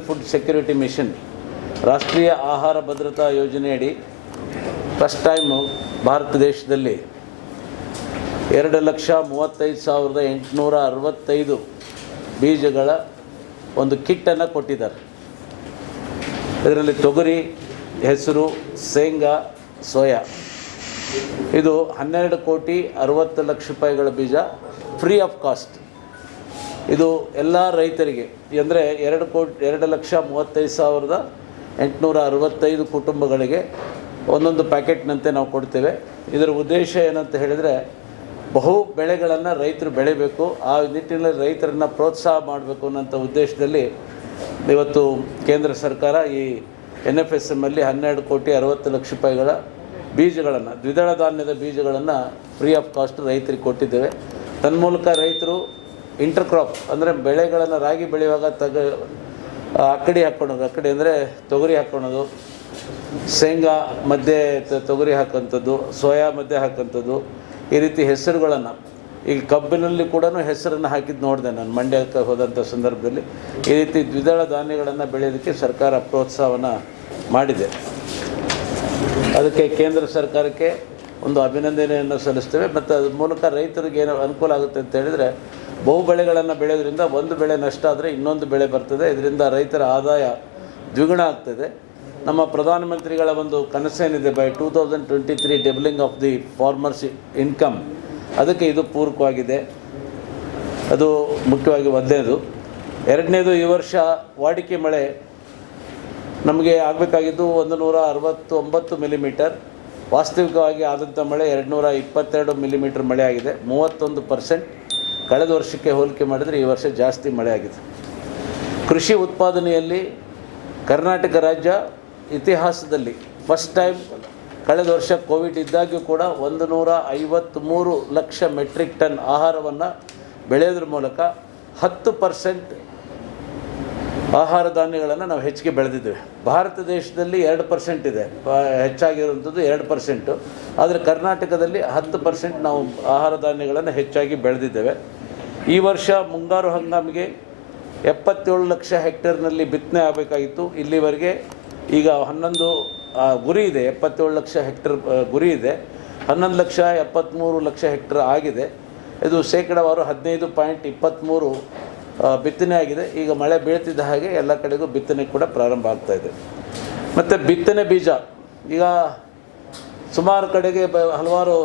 Food security mission ರಾಷ್ಟ್ರೀಯ ಆಹಾರ ಭದ್ರತಾ ಯೋಜನೆಯಡಿ ಫಸ್ಟ್ ಟೈಮು ಭಾರತ ದೇಶದಲ್ಲಿ 2,35,865 ಬೀಜಗಳ ಒಂದು ಕಿಟ್ಟನ್ನು ಕೊಟ್ಟಿದ್ದಾರೆ. ಇದರಲ್ಲಿ ತೊಗರಿ, ಹೆಸರು, ಶೇಂಗಾ, ಸೋಯಾ ಇದು 12,60,00,000 ರೂಪಾಯಿಗಳ ಬೀಜ ಫ್ರೀ ಆಫ್ ಕಾಸ್ಟ್. ಇದು ಎಲ್ಲ ರೈತರಿಗೆ ಅಂದರೆ 2,35,865 ಕುಟುಂಬಗಳಿಗೆ ಒಂದೊಂದು ಪ್ಯಾಕೆಟ್ನಂತೆ ನಾವು ಕೊಡ್ತೇವೆ. ಇದರ ಉದ್ದೇಶ ಏನಂತ ಹೇಳಿದರೆ, ಬಹು ಬೆಳೆಗಳನ್ನು ರೈತರು ಬೆಳಿಬೇಕು, ಆ ನಿಟ್ಟಿನಲ್ಲಿ ರೈತರನ್ನು ಪ್ರೋತ್ಸಾಹ ಮಾಡಬೇಕು ಅನ್ನೋಂಥ ಉದ್ದೇಶದಲ್ಲಿ ಇವತ್ತು ಕೇಂದ್ರ ಸರ್ಕಾರ ಈ NFSMಲ್ಲಿ 12,60,00,000 ರೂಪಾಯಿಗಳ ಬೀಜಗಳನ್ನು, ದ್ವಿದಳ ಧಾನ್ಯದ ಬೀಜಗಳನ್ನು ಫ್ರೀ ಆಫ್ ಕಾಸ್ಟ್ ರೈತರಿಗೆ ಕೊಟ್ಟಿದ್ದೇವೆ. ತನ್ಮೂಲಕ ರೈತರು ಇಂಟರ್ ಕ್ರಾಪ್ ಅಂದರೆ ಬೆಳೆಗಳನ್ನು ರಾಗಿ ಬೆಳೆಯುವಾಗ ಅಕ್ಕಡಿ ಹಾಕ್ಕೊಳೋದು, ಅಕ್ಕಡಿ ಅಂದರೆ ತೊಗರಿ ಹಾಕ್ಕೊಳೋದು, ಶೇಂಗಾ ಮಧ್ಯೆ ತೊಗರಿ ಹಾಕೋಂಥದ್ದು, ಸೋಯಾ ಮಧ್ಯೆ ಹಾಕೋಂಥದ್ದು, ಈ ರೀತಿ ಹೆಸರುಗಳನ್ನು, ಈಗ ಕಬ್ಬಿನಲ್ಲಿ ಕೂಡ ಹೆಸರನ್ನು ಹಾಕಿದ್ದು ನೋಡಿದೆ ನಾನು ಮಂಡ್ಯಕ್ಕೆ ಹೋದಂಥ ಸಂದರ್ಭದಲ್ಲಿ. ಈ ರೀತಿ ದ್ವಿದಳ ಧಾನ್ಯಗಳನ್ನು ಬೆಳೆಯೋದಕ್ಕೆ ಸರ್ಕಾರ ಪ್ರೋತ್ಸಾಹವನ್ನು ಮಾಡಿದೆ. ಅದಕ್ಕೆ ಕೇಂದ್ರ ಸರ್ಕಾರಕ್ಕೆ ಒಂದು ಅಭಿನಂದನೆಯನ್ನು ಸಲ್ಲಿಸ್ತೇವೆ. ಮತ್ತು ಅದ್ರ ಮೂಲಕ ರೈತರಿಗೆ ಏನು ಅನುಕೂಲ ಆಗುತ್ತೆ ಅಂತ ಹೇಳಿದರೆ, ಬಹು ಬೆಳೆಗಳನ್ನು ಬೆಳೆಯೋದ್ರಿಂದ ಒಂದು ಬೆಳೆ ನಷ್ಟ ಆದರೆ ಇನ್ನೊಂದು ಬೆಳೆ ಬರ್ತದೆ. ಇದರಿಂದ ರೈತರ ಆದಾಯ ದ್ವಿಗುಣ ಆಗ್ತದೆ. ನಮ್ಮ ಪ್ರಧಾನಮಂತ್ರಿಗಳ ಒಂದು ಕನಸೇನಿದೆ, by 2023 doubling of the farmers income, ಅದಕ್ಕೆ ಇದು ಪೂರಕವಾಗಿದೆ. ಅದು ಮುಖ್ಯವಾಗಿ ಒಂದನೇದು. ಎರಡನೇದು, ಈ ವರ್ಷ ವಾಡಿಕೆ ಮಳೆ ನಮಗೆ ಆಗಬೇಕಾಗಿದ್ದು 169 ಮಿಲಿಮೀಟರ್, ವಾಸ್ತವಿಕವಾಗಿ ಆದಂಥ ಮಳೆ 222 ಮಿಲಿಮೀಟರ್ ಮಳೆ ಆಗಿದೆ. 31% ಕಳೆದ ವರ್ಷಕ್ಕೆ ಹೋಲಿಕೆ ಮಾಡಿದರೆ ಈ ವರ್ಷ ಜಾಸ್ತಿ ಮಳೆ ಆಗಿದೆ. ಕೃಷಿ ಉತ್ಪಾದನೆಯಲ್ಲಿ ಕರ್ನಾಟಕ ರಾಜ್ಯ ಇತಿಹಾಸದಲ್ಲಿ ಫಸ್ಟ್ ಟೈಮ್ ಕಳೆದ ವರ್ಷ ಕೋವಿಡ್ ಇದ್ದಾಗ್ಯೂ ಕೂಡ 153 ಲಕ್ಷ ಮೆಟ್ರಿಕ್ ಟನ್ ಆಹಾರವನ್ನು ಬೆಳೆಯೋದ್ರ ಮೂಲಕ 10% ಆಹಾರ ಧಾನ್ಯಗಳನ್ನು ನಾವು ಹೆಚ್ಚಿಗೆ ಬೆಳೆದಿದ್ದೇವೆ. ಭಾರತ ದೇಶದಲ್ಲಿ 2% ಇದೆ, ಹೆಚ್ಚಾಗಿರುವಂಥದ್ದು 2%. ಆದರೆ ಕರ್ನಾಟಕದಲ್ಲಿ 10% ನಾವು ಆಹಾರ ಧಾನ್ಯಗಳನ್ನು ಹೆಚ್ಚಾಗಿ ಬೆಳೆದಿದ್ದೇವೆ. ಈ ವರ್ಷ ಮುಂಗಾರು ಹಂಗಾಮಿಗೆ 77 ಲಕ್ಷ ಹೆಕ್ಟೇರ್ನಲ್ಲಿ ಬಿತ್ತನೆ ಆಗಬೇಕಾಗಿತ್ತು. ಇಲ್ಲಿವರೆಗೆ ಈಗ 11 ಗುರಿ ಇದೆ, 77 ಲಕ್ಷ ಹೆಕ್ಟೇರ್ ಗುರಿ ಇದೆ. 11,73,00,000 ಹೆಕ್ಟೇರ್ ಆಗಿದೆ. ಇದು ಶೇಕಡಾವಾರು 15.23 ಬಿತ್ತನೆ ಆಗಿದೆ. ಈಗ ಮಳೆ ಬೀಳ್ತಿದ್ದ ಹಾಗೆ ಎಲ್ಲ ಕಡೆಗೂ ಬಿತ್ತನೆ ಕೂಡ ಪ್ರಾರಂಭ ಆಗ್ತಾಯಿದೆ. ಮತ್ತು ಬಿತ್ತನೆ ಬೀಜ ಈಗ ಸುಮಾರು ಕಡೆಗೆ ಹಲವಾರು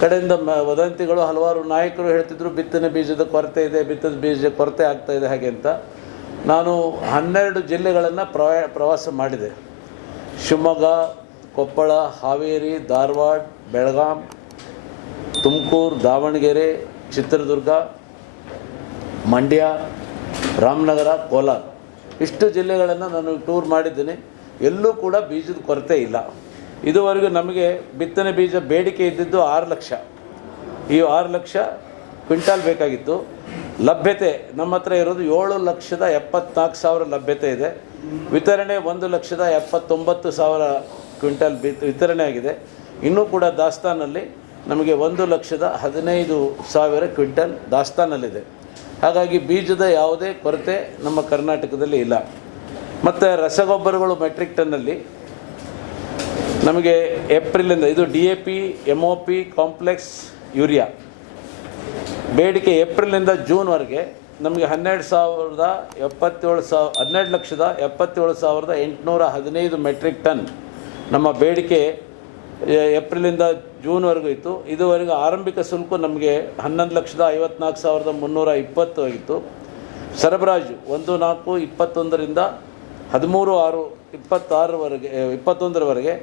ಕಡೆಯಿಂದ ವದಂತಿಗಳು, ಹಲವಾರು ನಾಯಕರು ಹೇಳ್ತಿದ್ರು ಬಿತ್ತನೆ ಬೀಜದ ಕೊರತೆ ಇದೆ, ಬಿತ್ತನೆ ಬೀಜ ಕೊರತೆ ಆಗ್ತಾಯಿದೆ ಹಾಗೆ ಅಂತ. ನಾನು 12 ಜಿಲ್ಲೆಗಳನ್ನು ಪ್ರವಾಸ ಮಾಡಿದೆ. ಶಿವಮೊಗ್ಗ, ಕೊಪ್ಪಳ, ಹಾವೇರಿ, ಧಾರವಾಡ, ಬೆಳಗಾಂ, ತುಮಕೂರು, ದಾವಣಗೆರೆ, ಚಿತ್ರದುರ್ಗ, ಮಂಡ್ಯ, ರಾಮನಗರ, ಕೋಲಾರ, ಇಷ್ಟು ಜಿಲ್ಲೆಗಳನ್ನು ನಾನು ಟೂರ್ ಮಾಡಿದ್ದೀನಿ. ಎಲ್ಲೂ ಕೂಡ ಬೀಜದ ಕೊರತೆ ಇಲ್ಲ. ಇದುವರೆಗೂ ನಮಗೆ ಬಿತ್ತನೆ ಬೀಜ ಬೇಡಿಕೆ ಇದ್ದಿದ್ದು 6 ಲಕ್ಷ. ಈ 6 ಲಕ್ಷ ಕ್ವಿಂಟಾಲ್ ಬೇಕಾಗಿತ್ತು. ಲಭ್ಯತೆ ನಮ್ಮ ಹತ್ರ ಇರೋದು 7,74,000 ಲಭ್ಯತೆ ಇದೆ. ವಿತರಣೆ 1,79,000 ಕ್ವಿಂಟಾಲ್ ವಿತರಣೆ ಆಗಿದೆ. ಇನ್ನೂ ಕೂಡ ದಾಸ್ತಾನಲ್ಲಿ ನಮಗೆ 1,15,000 ಕ್ವಿಂಟಾಲ್ ದಾಸ್ತಾನಲ್ಲಿದೆ. ಹಾಗಾಗಿ ಬೀಜದ ಯಾವುದೇ ಕೊರತೆ ನಮ್ಮ ಕರ್ನಾಟಕದಲ್ಲಿ ಇಲ್ಲ. ಮತ್ತು ರಸಗೊಬ್ಬರಗಳು ಮೆಟ್ರಿಕ್ ಟನ್ನಲ್ಲಿ ನಮಗೆ ಏಪ್ರಿಲಿಂದ ಇದು DAP, MOP, ಕಾಂಪ್ಲೆಕ್ಸ್, ಯೂರಿಯಾ ಬೇಡಿಕೆ ಏಪ್ರಿಲಿಂದ ಜೂನ್ವರೆಗೆ ನಮಗೆ 12,77,815 ಮೆಟ್ರಿಕ್ ಟನ್ ನಮ್ಮ ಬೇಡಿಕೆ ಏಪ್ರಿಲಿಂದ ಜೂನ್ವರೆಗೂ ಇತ್ತು. ಇದುವರೆಗೂ ಆರಂಭಿಕ ಶುಲ್ಕ ನಮಗೆ 11,54,320 ಆಗಿತ್ತು. ಸರಬರಾಜು 1/4/21ರಿಂದ 13/6/21ರವರೆಗೆ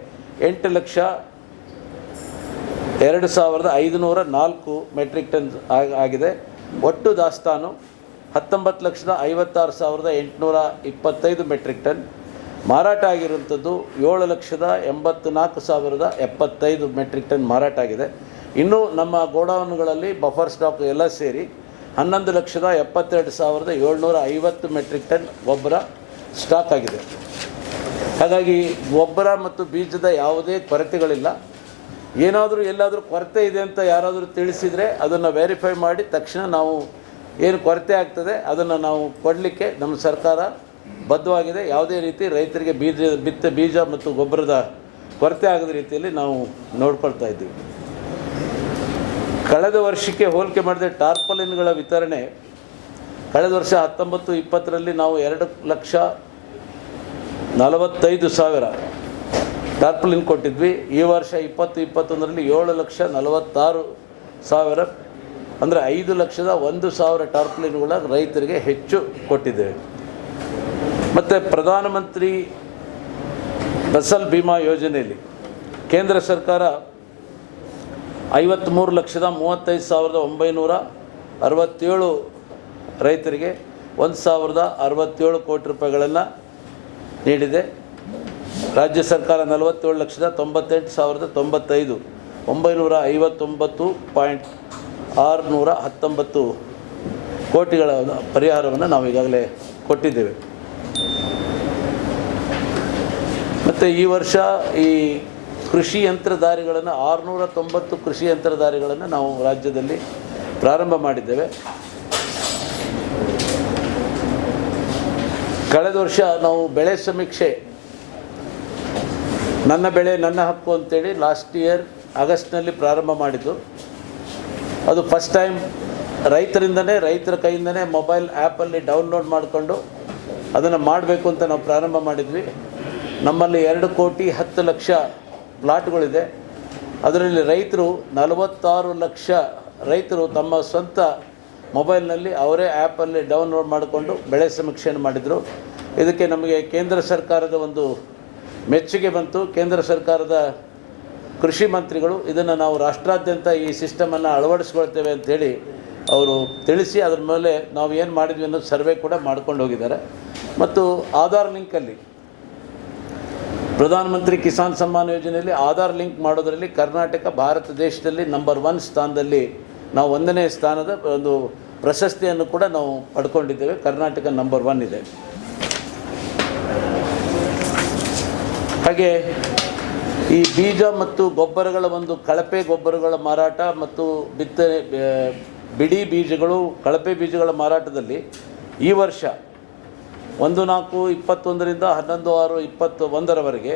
8,02,504 ಮೆಟ್ರಿಕ್ ಟನ್ ಆಗಿದೆ. ಒಟ್ಟು ದಾಸ್ತಾನು 19,56,825 ಮೆಟ್ರಿಕ್ ಟನ್. ಮಾರಾಟ ಆಗಿರುವಂಥದ್ದು 7,84,075 ಮೆಟ್ರಿಕ್ ಟನ್ ಮಾರಾಟ ಆಗಿದೆ. ಇನ್ನೂ ನಮ್ಮ ಗೋಡೌನ್ಗಳಲ್ಲಿ ಬಫರ್ ಸ್ಟಾಕ್ ಎಲ್ಲ ಸೇರಿ 11,72,750 ಮೆಟ್ರಿಕ್ ಟನ್ ಗೊಬ್ಬರ ಸ್ಟಾಕ್ ಆಗಿದೆ. ಹಾಗಾಗಿ ಗೊಬ್ಬರ ಮತ್ತು ಬೀಜದ ಯಾವುದೇ ಕೊರತೆಗಳಿಲ್ಲ. ಏನಾದರೂ ಎಲ್ಲಾದರೂ ಕೊರತೆ ಇದೆ ಅಂತ ಯಾರಾದರೂ ತಿಳಿಸಿದರೆ ಅದನ್ನು ವೆರಿಫೈ ಮಾಡಿ ತಕ್ಷಣ ನಾವು ಏನು ಕೊರತೆ ಆಗ್ತದೆ ಅದನ್ನು ನಾವು ಕೊಡಲಿಕ್ಕೆ ನಮ್ಮ ಸರ್ಕಾರ ಬದ್ಧವಾಗಿದೆ. ಯಾವುದೇ ರೀತಿ ರೈತರಿಗೆ ಬೀಜ ಮತ್ತು ಗೊಬ್ಬರದ ಕೊರತೆ ಆಗದ ರೀತಿಯಲ್ಲಿ ನಾವು ನೋಡ್ಕೊಳ್ತಾ ಇದ್ದೀವಿ. ಕಳೆದ ವರ್ಷಕ್ಕೆ ಹೋಲಿಕೆ ಮಾಡಿದರೆ ಟಾರ್ಪಲಿನ್ಗಳ ವಿತರಣೆ ಕಳೆದ ವರ್ಷ 19-20ರಲ್ಲಿ ನಾವು 2,45,000 ಟಾರ್ಪಲಿನ್ ಕೊಟ್ಟಿದ್ವಿ. ಈ ವರ್ಷ 20-21ರಲ್ಲಿ 7,46,000 ಅಂದರೆ 5,01,000 ಟಾರ್ಪಲಿನ್ಗಳ ರೈತರಿಗೆ ಹೆಚ್ಚು ಕೊಟ್ಟಿದ್ದೇವೆ. ಮತ್ತು ಪ್ರಧಾನಮಂತ್ರಿ ಫಸಲ್ ಬಿಮಾ ಯೋಜನೆಯಲ್ಲಿ ಕೇಂದ್ರ ಸರ್ಕಾರ 53,35,967 ರೈತರಿಗೆ 1,067 ಕೋಟಿ ರೂಪಾಯಿಗಳನ್ನು ನೀಡಿದೆ. ರಾಜ್ಯ ಸರ್ಕಾರ 47,98,095 959.619 ಕೋಟಿಗಳ ಪರಿಹಾರವನ್ನು ನಾವು ಈಗಾಗಲೇ ಕೊಟ್ಟಿದ್ದೇವೆ. ಮತ್ತು ಈ ವರ್ಷ ಈ ಕೃಷಿ ಯಂತ್ರಧಾರಿಗಳನ್ನು 690 ಕೃಷಿ ಯಂತ್ರಧಾರಿಗಳನ್ನು ನಾವು ರಾಜ್ಯದಲ್ಲಿ ಪ್ರಾರಂಭ ಮಾಡಿದ್ದೇವೆ. ಕಳೆದ ವರ್ಷ ನಾವು ಬೆಳೆ ಸಮೀಕ್ಷೆ ನನ್ನ ಬೆಳೆ ನನ್ನ ಹಕ್ಕು ಅಂತೇಳಿ ಲಾಸ್ಟ್ ಇಯರ್ ಆಗಸ್ಟ್ನಲ್ಲಿ ಪ್ರಾರಂಭ ಮಾಡಿದ್ದು. ಅದು ಫಸ್ಟ್ ಟೈಮ್ ರೈತರ ಕೈಯಿಂದನೇ ಮೊಬೈಲ್ ಆ್ಯಪಲ್ಲಿ ಡೌನ್ಲೋಡ್ ಮಾಡಿಕೊಂಡು ಅದನ್ನು ಮಾಡಬೇಕು ಅಂತ ನಾವು ಪ್ರಾರಂಭ ಮಾಡಿದ್ವಿ. ನಮ್ಮಲ್ಲಿ 2,10,00,000 ಪ್ಲಾಟ್ಗಳಿದೆ. ಅದರಲ್ಲಿ ರೈತರು 46 ಲಕ್ಷ ರೈತರು ತಮ್ಮ ಸ್ವಂತ ಮೊಬೈಲ್ನಲ್ಲಿ ಅವರೇ ಆ್ಯಪಲ್ಲಿ ಡೌನ್ಲೋಡ್ ಮಾಡಿಕೊಂಡು ಬೆಳೆ ಸಮೀಕ್ಷೆಯನ್ನು ಮಾಡಿದರು. ಇದಕ್ಕೆ ನಮಗೆ ಕೇಂದ್ರ ಸರ್ಕಾರದ ಒಂದು ಮೆಚ್ಚುಗೆ ಬಂತು. ಕೇಂದ್ರ ಸರ್ಕಾರದ ಕೃಷಿ ಮಂತ್ರಿಗಳು ಇದನ್ನು ನಾವು ರಾಷ್ಟ್ರಾದ್ಯಂತ ಈ ಸಿಸ್ಟಮನ್ನು ಅಳವಡಿಸ್ಕೊಳ್ತೇವೆ ಅಂಥೇಳಿ ಅವರು ತಿಳಿಸಿ ಅದರ ಮೇಲೆ ನಾವು ಏನು ಮಾಡಿದ್ವಿ ಅನ್ನೋದು ಸರ್ವೆ ಕೂಡ ಮಾಡ್ಕೊಂಡು ಹೋಗಿದ್ದಾರೆ. ಮತ್ತು ಆಧಾರ್ ಲಿಂಕಲ್ಲಿ ಪ್ರಧಾನಮಂತ್ರಿ ಕಿಸಾನ್ ಸಮ್ಮಾನ್ ಯೋಜನೆಯಲ್ಲಿ ಆಧಾರ್ ಲಿಂಕ್ ಮಾಡೋದರಲ್ಲಿ ಕರ್ನಾಟಕ ಭಾರತ ದೇಶದಲ್ಲಿ ನಂಬರ್ 1 ಸ್ಥಾನದಲ್ಲಿ ನಾವು 1ನೇ ಸ್ಥಾನದ ಒಂದು ಪ್ರಶಸ್ತಿಯನ್ನು ಕೂಡ ನಾವು ಪಡ್ಕೊಂಡಿದ್ದೇವೆ. ಕರ್ನಾಟಕ ನಂಬರ್ 1 ಇದೆ. ಹಾಗೆ ಈ ಬೀಜ ಮತ್ತು ಗೊಬ್ಬರಗಳ ಒಂದು ಕಳಪೆ ಗೊಬ್ಬರಗಳ ಮಾರಾಟ ಮತ್ತು ಬಿಡಿ ಬೀಜಗಳು ಕಳಪೆ ಬೀಜಗಳ ಮಾರಾಟದಲ್ಲಿ ಈ ವರ್ಷ 1/4/21ರಿಂದ 11/6/21ರವರೆಗೆ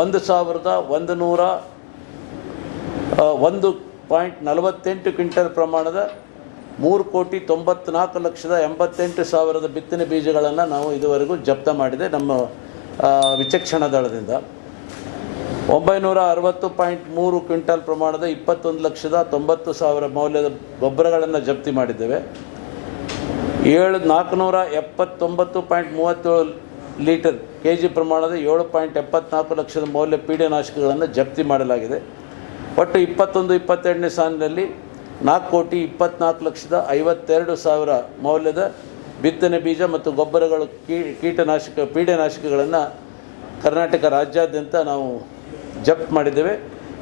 1,101.48 ಕ್ವಿಂಟಲ್ ಪ್ರಮಾಣದ 3,94,88,000 ಬಿತ್ತನೆ ಬೀಜಗಳನ್ನು ನಾವು ಇದುವರೆಗೂ ಜಪ್ತ ಮಾಡಿದೆ. ನಮ್ಮ ವಿಚಕ್ಷಣ ದಳದಿಂದ 960.3 ಕ್ವಿಂಟಲ್ ಪ್ರಮಾಣದ 21,90,000 ಮೌಲ್ಯದ ಗೊಬ್ಬರಗಳನ್ನು ಜಪ್ತಿ ಮಾಡಿದ್ದೇವೆ. 479.37 ಲೀಟರ್ kg ಪ್ರಮಾಣದ 7.74 ಲಕ್ಷದ ಮೌಲ್ಯ ಪೀಡನಾಶಕಗಳನ್ನು ಜಪ್ತಿ ಮಾಡಲಾಗಿದೆ. ಒಟ್ಟು 21-22ನೇ ಸಾಲಿನಲ್ಲಿ 4,24,52,000 ಮೌಲ್ಯದ ಬಿತ್ತನೆ ಬೀಜ ಮತ್ತು ಗೊಬ್ಬರಗಳು ಪೀಡನಾಶಕಗಳನ್ನು ಕರ್ನಾಟಕ ರಾಜ್ಯಾದ್ಯಂತ ನಾವು ಜಪ್ತ್ ಮಾಡಿದ್ದೇವೆ.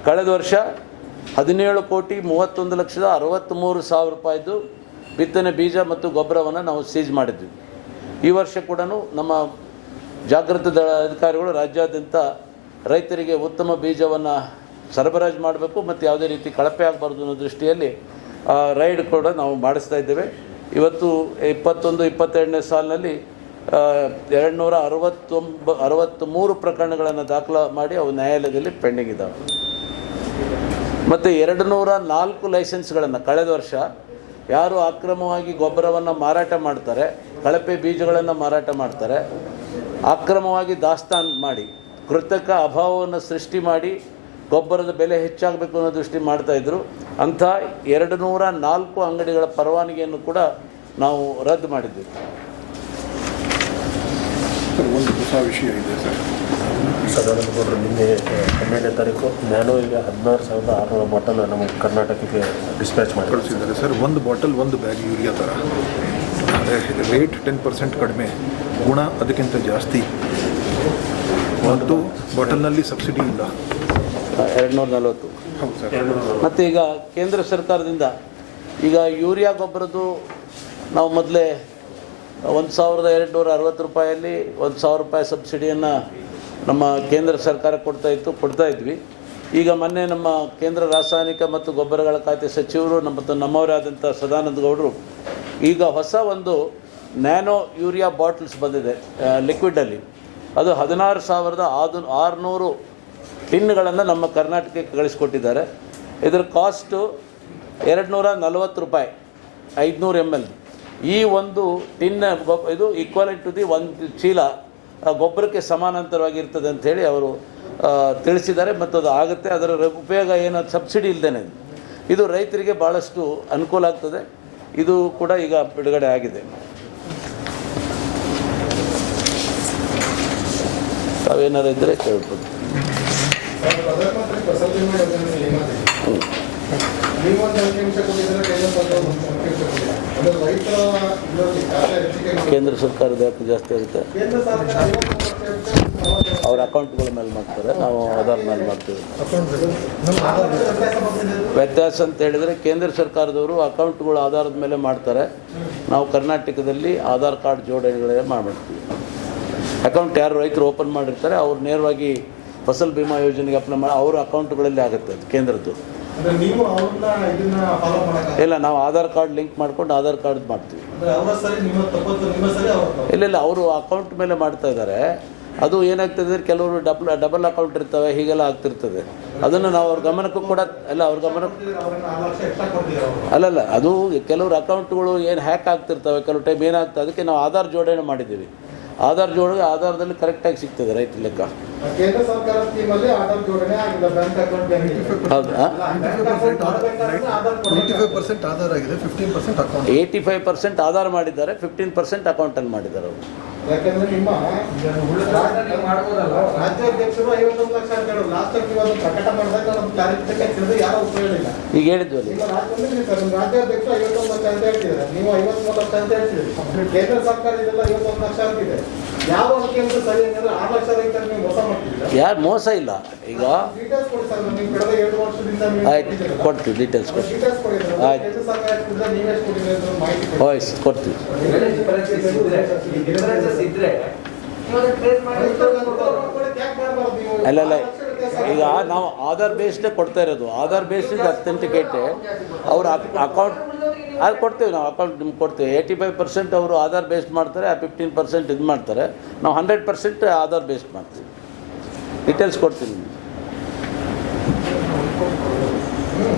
ಕಳೆದ ವರ್ಷ 17,31,63,000 ರೂಪಾಯಿದು ಬಿತ್ತನೆ ಬೀಜ ಮತ್ತು ಗೊಬ್ಬರವನ್ನು ನಾವು ಸೀಜ್ ಮಾಡಿದ್ವಿ. ಈ ವರ್ಷ ಕೂಡ ನಮ್ಮ ಜಾಗೃತ ದಳ ಅಧಿಕಾರಿಗಳು ರಾಜ್ಯಾದ್ಯಂತ ರೈತರಿಗೆ ಉತ್ತಮ ಬೀಜವನ್ನು ಸರಬರಾಜು ಮಾಡಬೇಕು ಮತ್ತು ಯಾವುದೇ ರೀತಿ ಕಳಪೆ ಆಗಬಾರ್ದು ಅನ್ನೋ ದೃಷ್ಟಿಯಲ್ಲಿ ರೈಡ್ ಕೂಡ ನಾವು ಮಾಡಿಸ್ತಾ ಇದ್ದೇವೆ. ಇವತ್ತು 21-22ನೇ ಸಾಲಿನಲ್ಲಿ 263 ಪ್ರಕರಣಗಳನ್ನು ದಾಖಲು ಮಾಡಿ ಅವು ನ್ಯಾಯಾಲಯದಲ್ಲಿ ಪೆಂಡಿಂಗ್ ಇದ್ದಾವೆ. ಮತ್ತು 204 ಲೈಸೆನ್ಸ್ಗಳನ್ನು ಕಳೆದ ವರ್ಷ ಯಾರು ಅಕ್ರಮವಾಗಿ ಗೊಬ್ಬರವನ್ನು ಮಾರಾಟ ಮಾಡ್ತಾರೆ, ಕಳಪೆ ಬೀಜಗಳನ್ನು ಮಾರಾಟ ಮಾಡ್ತಾರೆ, ಅಕ್ರಮವಾಗಿ ದಾಸ್ತಾನು ಮಾಡಿ ಕೃತಕ ಅಭಾವವನ್ನು ಸೃಷ್ಟಿ ಮಾಡಿ ಗೊಬ್ಬರದ ಬೆಲೆ ಹೆಚ್ಚಾಗಬೇಕು ಅನ್ನೋ ದೃಷ್ಟಿ ಮಾಡ್ತಾಯಿದ್ರು. ಅಂಥ 204 ಅಂಗಡಿಗಳ ಪರವಾನಗಿಯನ್ನು ಕೂಡ ನಾವು ರದ್ದು ಮಾಡಿದ್ವಿ. ಒಂದು ಹೊಸ ವಿಷಯ ಇದೆ ಸರ್. ಸದಾನಂದ ಗೌಡರು ನಿನ್ನೆ 12ನೇ ತಾರೀಕು ನ್ಯಾನೋಗೆ 16,600 ಬಾಟಲ್ ನಮ್ಮ ಕರ್ನಾಟಕಕ್ಕೆ ಡಿಸ್ಪ್ಯಾಚ್ ಮಾಡಿ ಕಳಿಸಿದ್ದಾರೆ ಸರ್. ಒಂದು ಬಾಟಲ್ ಒಂದು ಬ್ಯಾಗ್ ಯೂರಿಯಾ ಥರ. ರೇಟ್ 10% ಕಡಿಮೆ, ಗುಣ ಅದಕ್ಕಿಂತ ಜಾಸ್ತಿ, ಮತ್ತು ಬಾಟಲ್ನಲ್ಲಿ ಸಬ್ಸಿಡಿ ಇಲ್ಲ. 240. ಹೌದು ಸರ್. ಮತ್ತು ಈಗ ಕೇಂದ್ರ ಸರ್ಕಾರದಿಂದ ಈಗ ಯೂರಿಯಾ ಗೊಬ್ಬರದ್ದು ನಾವು ಮೊದಲೇ 1,260 ರೂಪಾಯಲ್ಲಿ 1,000 ರೂಪಾಯಿ ಸಬ್ಸಿಡಿಯನ್ನು ನಮ್ಮ ಕೇಂದ್ರ ಸರ್ಕಾರ ಕೊಡ್ತಾ ಇದ್ವಿ. ಈಗ ಮೊನ್ನೆ ನಮ್ಮ ಕೇಂದ್ರ ರಾಸಾಯನಿಕ ಮತ್ತು ಗೊಬ್ಬರಗಳ ಖಾತೆ ಸಚಿವರು ಮತ್ತು ನಮ್ಮವರೇ ಆದಂಥ ಸದಾನಂದ ಗೌಡರು ಈಗ ಹೊಸ ಒಂದು ನ್ಯಾನೋ ಯೂರಿಯಾ ಬಾಟಲ್ಸ್ ಬಂದಿದೆ ಲಿಕ್ವಿಡಲ್ಲಿ, ಅದು 16,600 ಟಿನ್ಗಳನ್ನು ನಮ್ಮ ಕರ್ನಾಟಕಕ್ಕೆ ಕಳಿಸ್ಕೊಟ್ಟಿದ್ದಾರೆ. ಇದರ ಕಾಸ್ಟು 240 ರೂಪಾಯಿ 500 ml. ಈ ಒಂದು ಟಿನ್ ಇದು ಈಕ್ವಲೆಂಟ್ ಟು ದಿ ಒಂದು ಚೀಲ ಗೊಬ್ಬರಕ್ಕೆ ಸಮಾನಾಂತರವಾಗಿರ್ತದೆ ಅಂಥೇಳಿ ಅವರು ತಿಳಿಸಿದ್ದಾರೆ. ಮತ್ತು ಅದು ಆಗುತ್ತೆ. ಅದರ ಉಪಯೋಗ ಏನು, ಸಬ್ಸಿಡಿ ಇಲ್ಲದೇ ಇದು ರೈತರಿಗೆ ಭಾಳಷ್ಟು ಅನುಕೂಲ ಆಗ್ತದೆ. ಇದು ಕೂಡ ಈಗ ಬಿಡುಗಡೆ ಆಗಿದೆ. ತಾವೇನಾರು ಇದ್ದರೆ ಕೇಳ್ಬೋದು. ಕೇಂದ್ರ ಸರ್ಕಾರದ ಯಾಕೆ ಜಾಸ್ತಿ ಆಗುತ್ತೆ? ಅವ್ರ ಅಕೌಂಟ್ಗಳ ಮೇಲೆ ಮಾಡ್ತಾರೆ, ನಾವು ಆಧಾರ್ ಮೇಲೆ ಮಾಡ್ತೀವಿ. ವ್ಯತ್ಯಾಸ ಅಂತ ಹೇಳಿದರೆ ಕೇಂದ್ರ ಸರ್ಕಾರದವರು ಅಕೌಂಟ್ಗಳು ಆಧಾರದ ಮೇಲೆ ಮಾಡ್ತಾರೆ, ನಾವು ಕರ್ನಾಟಕದಲ್ಲಿ ಆಧಾರ್ ಕಾರ್ಡ್ ಜೋಡಣೆಗಳೇ ಮಾಡ್ತೀವಿ. ಅಕೌಂಟ್ ಯಾರು ರೈತರು ಓಪನ್ ಮಾಡಿರ್ತಾರೆ ಅವ್ರು ನೇರವಾಗಿ ಫಸಲ್ ಬಿಮಾ ಯೋಜನೆಗೆ ಅಪ್ಲೈ ಮಾಡಿ ಅವ್ರ ಅಕೌಂಟ್ಗಳಲ್ಲಿ ಆಗುತ್ತೆ ಅದು ಕೇಂದ್ರದ್ದು. ಇಲ್ಲ, ನಾವು ಆಧಾರ್ ಕಾರ್ಡ್ ಲಿಂಕ್ ಮಾಡ್ಕೊಂಡು ಆಧಾರ್ ಕಾರ್ಡ್ ಮಾಡ್ತೀವಿ. ಇಲ್ಲ ಅವರು ಅಕೌಂಟ್ ಮೇಲೆ ಮಾಡ್ತಾ ಇದ್ದಾರೆ. ಅದು ಏನಾಗ್ತದೆ, ಕೆಲವರು ಡಬಲ್ ಅಕೌಂಟ್ ಇರ್ತವೆ, ಹೀಗೆಲ್ಲ ಆಗ್ತಿರ್ತದೆ. ಅದನ್ನು ನಾವು ಅವ್ರ ಗಮನಕ್ಕೂ ಕೂಡ ಅವ್ರ ಗಮನಕ್ಕೆ ಅಲ್ಲಲ್ಲ, ಅದು ಕೆಲವರು ಅಕೌಂಟ್ಗಳು ಏನು ಹ್ಯಾಕ್ ಆಗ್ತಿರ್ತವೆ, ಕೆಲವು ಟೈಮ್ ಏನಾಗ್ತದೆ. ಅದಕ್ಕೆ ನಾವು ಆಧಾರ್ ಜೋಡಣೆ ಮಾಡಿದ್ದೀವಿ. ಆಧಾರ್ ಜೋಡಣೆ ಆಧಾರದಲ್ಲಿ ಕರೆಕ್ಟಾಗಿ ಸಿಗ್ತದೆ ರೈತ ಲೆಕ್ಕ. ಕೇಂದ್ರ ಸರ್ಕಾರ ಸ್ಕೀಮಲ್ಲಿ ಆಧಾರ್ ಜೋಡಣೆ ಆಗಿದೆ, ಬ್ಯಾಂಕ್ ಅಕೌಂಟ್ ಹೌದಾ? 85% ಆಧಾರ್ ಆಗಿದೆ, 15% ಅಕೌಂಟ್. 85% ಆಧಾರ್ ಮಾಡಿದ್ದಾರೆ, 15% ಅಕೌಂಟಲ್ಲಿ ಮಾಡಿದ್ದಾರೆ ಅವರು. ಯಾಕಂದ್ರೆ ನಿಮ್ಮ ರಾಜ್ಯಾಧ್ಯಕ್ಷರು 51 ಲಕ್ಷ ಅಂತ ಹೇಳೋದು ಲಾಸ್ಟ್ ಟೈಮ್ ಇವತ್ತು ಪ್ರಕಟ ಮಾಡಿದಾಗ ಒಂದು ಕ್ಲಾರಿಫಿಕೇಶನ್ ಯಾರು ಉಪಯೋಗಿಲ್ಲ. ಈಗ ಹೇಳಿದ್ವಲ್ಲ, ನಿಮ್ಮ ರಾಜ್ಯಾಧ್ಯಕ್ಷರು 51 ಲಕ್ಷ ಅಂತ ಹೇಳ್ತಿದ್ದಾರೆ, ನೀವು 53 ಲಕ್ಷ ಅಂತ ಹೇಳ್ತಿದ್ದೀರಿ. ಕೇಂದ್ರ ಸರ್ಕಾರ ಇದೆಲ್ಲ 51 ಲಕ್ಷ ಅಂತಿದೆ. ಯಾವ ಅಂಕಿಅಂಶ ಸರಿ ಅಂದ್ರೆ 6 ಲಕ್ಷ ರೈತರು ನೀವು ಮೋಸ ಮಾಡ್ತಿದ್ದೀರಾ? ಯಾರು ಮೋಸ ಇಲ್ಲ. ಈಗ ಡೀಟೇಲ್ಸ್ ಕೊಡಿ ಸರ್, ನೀವು ಕಳೆದ 2 ವರ್ಷದಿಂದ ಆಯ್ತು ಕೊಡ್ತೀವಿ, ಡೀಟೇಲ್ಸ್ ಕೊಡ್ತೀವಿ. ಡೀಟೇಲ್ಸ್ ಕೊಡಿ. ಕೇಂದ್ರ ಸರ್ಕಾರ ಕೊಟ್ಟಿದ್ರೆ ನೀವೇ ಕೊಟ್ಟಿದ್ರೆ ಅಂತ ಮಾಹಿತಿ ವಾಯ್ಸ್ ಕೊಡ್ತೀವಿ. ಅಲ್ಲಲ್ಲ, ಈಗ ನಾವು ಆಧಾರ್ ಬೇಸ್ಡೇ ಕೊಡ್ತಾ ಇರೋದು. ಆಧಾರ್ ಬೇಸ್ಡ್ ಅಥೆಂಟಿಕೇಟ್ ಅವ್ರ ಅಕೌಂಟ್ ಅದು ಕೊಡ್ತೀವಿ. ನಾವು ಅಕೌಂಟ್ ನಿಮ್ಗೆ ಕೊಡ್ತೀವಿ. 85% ಅವರು ಆಧಾರ್ ಬೇಸ್ಡ್ ಮಾಡ್ತಾರೆ, 15% ಇದು ಮಾಡ್ತಾರೆ. ನಾವು 100% ಆಧಾರ್ ಬೇಸ್ಡ್ ಮಾಡ್ತೀವಿ. ಡೀಟೇಲ್ಸ್ ಕೊಡ್ತೀನಿ ನಿಮಗೆ.